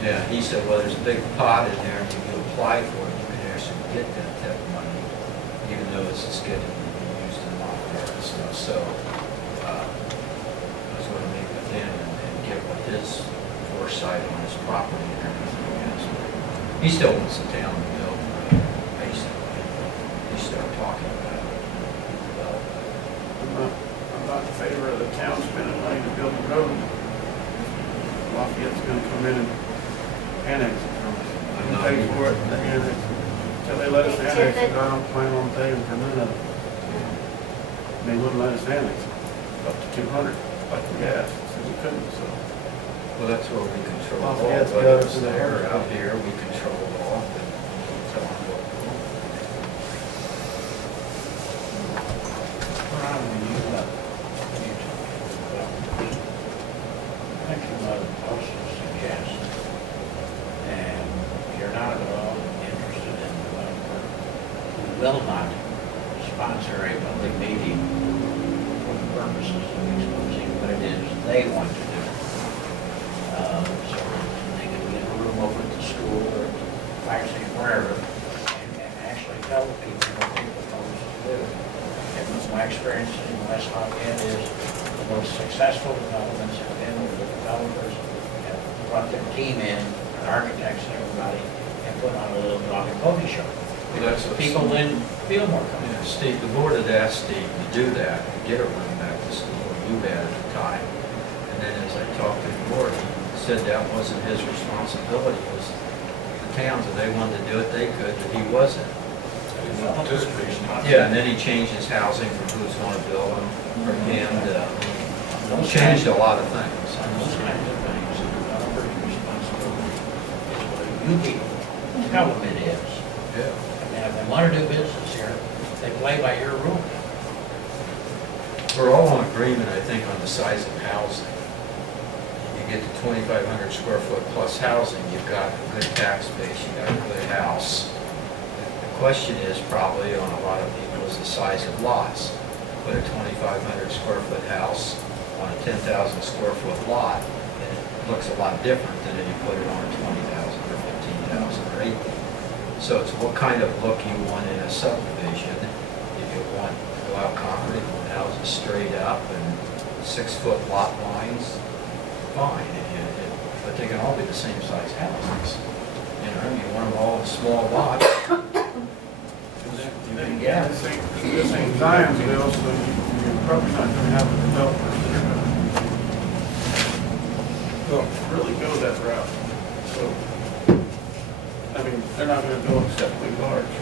yeah, he said, well, there's a big pot in there, and if you apply for it, you can actually get that tip money, even though it's scheduled to be used in law and stuff. So, I was going to meet with him and get what his foresight on his property and everything is. He still wants the town to build, basically. He started talking about it. I'm not in favor of the town spending money to build a road. Lafayette's gonna come in and annex it from us. We pay for it, and they annex it. Till they let us annex it, I don't plan on paying for none of it. They wouldn't let us annex it, up to 200, like we asked, so we couldn't, so. Well, that's where we control all, Lafayette's whether got it's us in the there or heart. out here, we control all. And tell them what we want. Ron, when you talk about I think you might also suggest, and you're not at all interested in a developer who will not sponsor a public meeting for the purposes of exposing what it is they want to do. So they can be in a room over at the school or at the fire station, wherever, and actually tell the people what they propose to do. And my experience in West Lafayette is the most successful developments have been where the developers have brought their team in, architects and everybody, and put on a little dog and pony show. Well, that's what People then feel more comfortable. Yeah, Steve, the board had asked Steve to do that, to get a room back to school, you had at the time. And then as I talked to the board, he said that wasn't his responsibility, it was the towns, if they wanted to do it, they could, but he wasn't. Yeah, and then he changed his housing from who's gonna build them, for him to, changed a lot of things. On those kinds of things, the developer's responsibility is what you people tell them it is. Yeah. And if they want to do business here, they play by your rules. We're all in agreement, I think, on the size of housing. You get to 2,500 square foot plus housing, you've got a good tax base, you've got a good house. The question is probably on a lot of people is the size of lots. Put a 2,500 square foot house on a 10,000 square foot lot, and it looks a lot different than if you put it on a 20,000 or 15,000 or 18. So it's what kind of look you want in a subdivision. If you want to go out concrete, you want houses straight up and 6-foot lot lines, fine. But they can all be the same size houses. You know, you want them all in small lots. Yeah, this ain't Zionsville, so probably not gonna have a developer that are Well, gonna really go that route. So, I mean, they're not gonna build exceptionally large.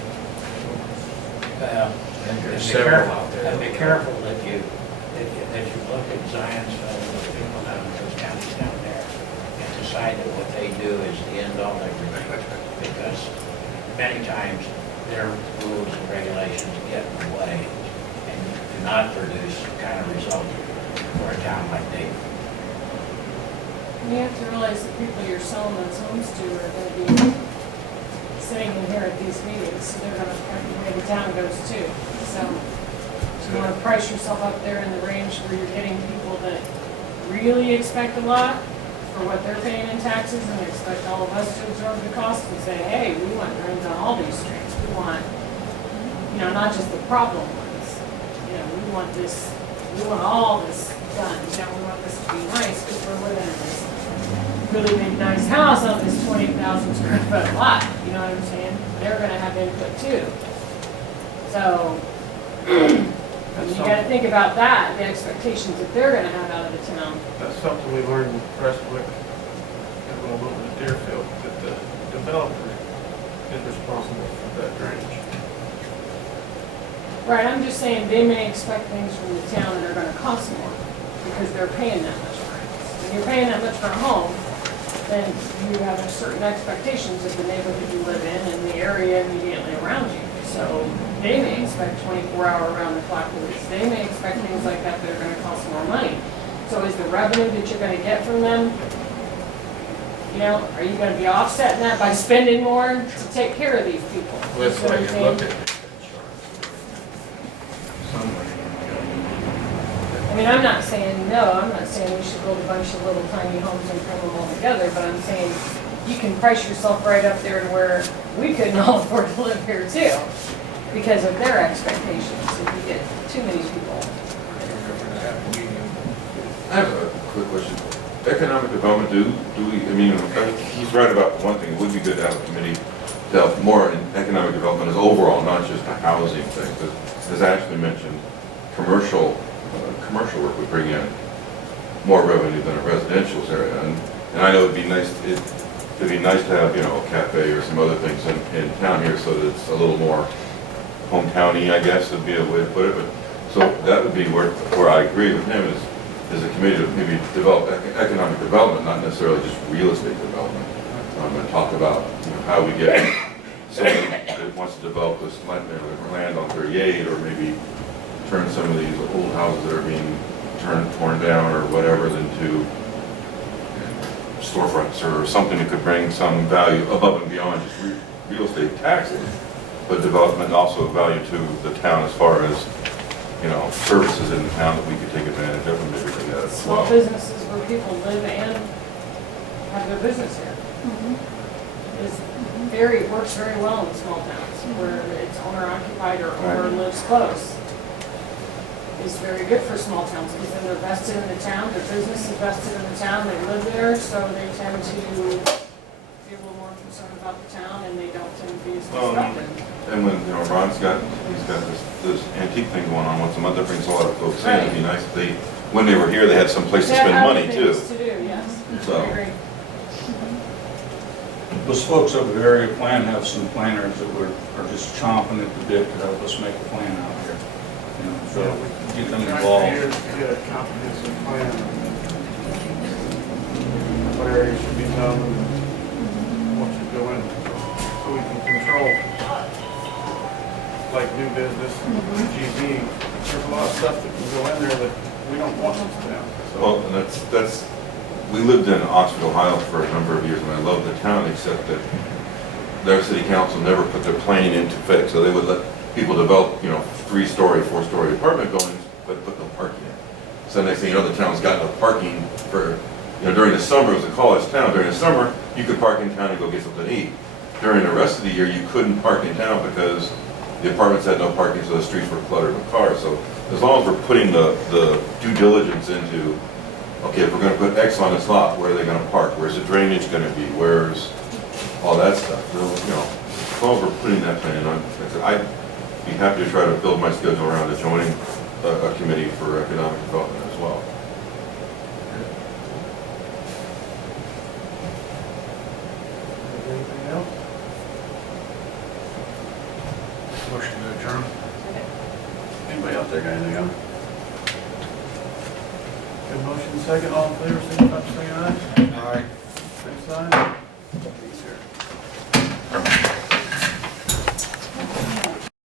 Well, And and there's be several careful, out there. and be careful that you look at Zionsville, and the people down in those counties down there, and decide that what they do is the end all everything. Because many times, their rules and regulations get in the way and do not produce the kind of result for a town like Dayton. You have to realize the people you're selling those homes to are gonna be sitting in here at these meetings, so they're gonna affect the way the town goes too. So you wanna price yourself up there in the range where you're getting people that really expect a lot for what they're paying in taxes and expect all of us to absorb the cost and say, hey, we want drains on all these streets. We want, not just the problem ones. We want this, we want all this done. We want this to be nice because we're living in this really big, nice house on this 20,000 square foot lot. You know what I'm saying? They're gonna have input too. So, you gotta think about that, the expectations that they're gonna have out of the town. That's something we learned in Prestwick and a little bit in Deerfield, that the developer is responsible for that drainage. Right, I'm just saying, they may expect things from the town that are gonna cost more, because they're paying that much for it. When you're paying that much for a home, then you have a certain expectations of the neighborhood you live in and the area immediately around you. So they may expect 24-hour around-the-clock police. They may expect things like that that are gonna cost more money. So is the revenue that you're gonna get from them, are you gonna be offsetting that by spending more to take care of these people? That's You know why what I'm you saying? look at it. Somewhere. I mean, I'm not saying no, I'm not saying we should build a bunch of little tiny homes and bring them all together, but I'm saying you can price yourself right up there to where we couldn't all afford to live here too, because of their expectations, if you get too many people. I have a quick question. Economic development, do we, he's right about one thing, it would be good to have a committee to help more in economic development as overall, not just a housing thing, but as Ashley mentioned, commercial work would bring in more revenue than a residential area. And I know it'd be nice to have, a cafe or some other things in town here so that it's a little more hometowny, I guess, would be a way to put it. But so that would be where I agree with him is a committee to maybe develop economic development, not necessarily just real estate development. And talk about how we get somebody that wants to develop this land on 38, or maybe turn some of these old houses that are being torn down or whatever into storefronts or something that could bring some value above and beyond just real estate taxes, but development also of value to the town as far as, services in the town that we could take advantage of and maybe bring that as Small well. businesses where people live and have their business here. Works very well in small towns where it's owner occupied or owner lives close. Is very good for small towns because then they're vested in the town, their business is vested in the town, they live there, so they tend to be a little more concerned about the town and they don't tend to be as disruptive. And when, Ron's got this antique thing going on once a month, that brings a lot of folks in. It'd be nice if when they were here, they had some place to spend money too. Things to do, yes. So. I agree. Those folks over the area plan have some planners that are just chomping at the bit to help us make a plan out here. So get them Trying for involved. years to get a comprehensive plan of what areas should be zoned and what should go in, so we can control, like new business, GZ. There's a lot of stuff that can go in there that we don't want to now. Well, and that's, we lived in Oxford, Ohio for a number of years, and I loved the town, except that their city council never put their planning into effect, so they would let people develop, 3-story, 4-story apartment buildings, but put no parking in. So next thing you know, the town's got no parking for, during the summer, it was a college town, during the summer, you could park in town and go get something to eat. During the rest of the year, you couldn't park in town because the apartments had no parking, so the streets were cluttered with cars. So as long as we're putting the due diligence into, okay, if we're gonna put X on this lot, where are they gonna park? Where's the drainage gonna be? Where's all that stuff? As long as we're putting that plan on, I'd be happy to try to build my schedule around adjoining a committee for economic development as well. Anything else? Motion to adjourn. Anybody out there got anything else? Good motion, second, all in favor, signify by saying aye. Aye. Same sign.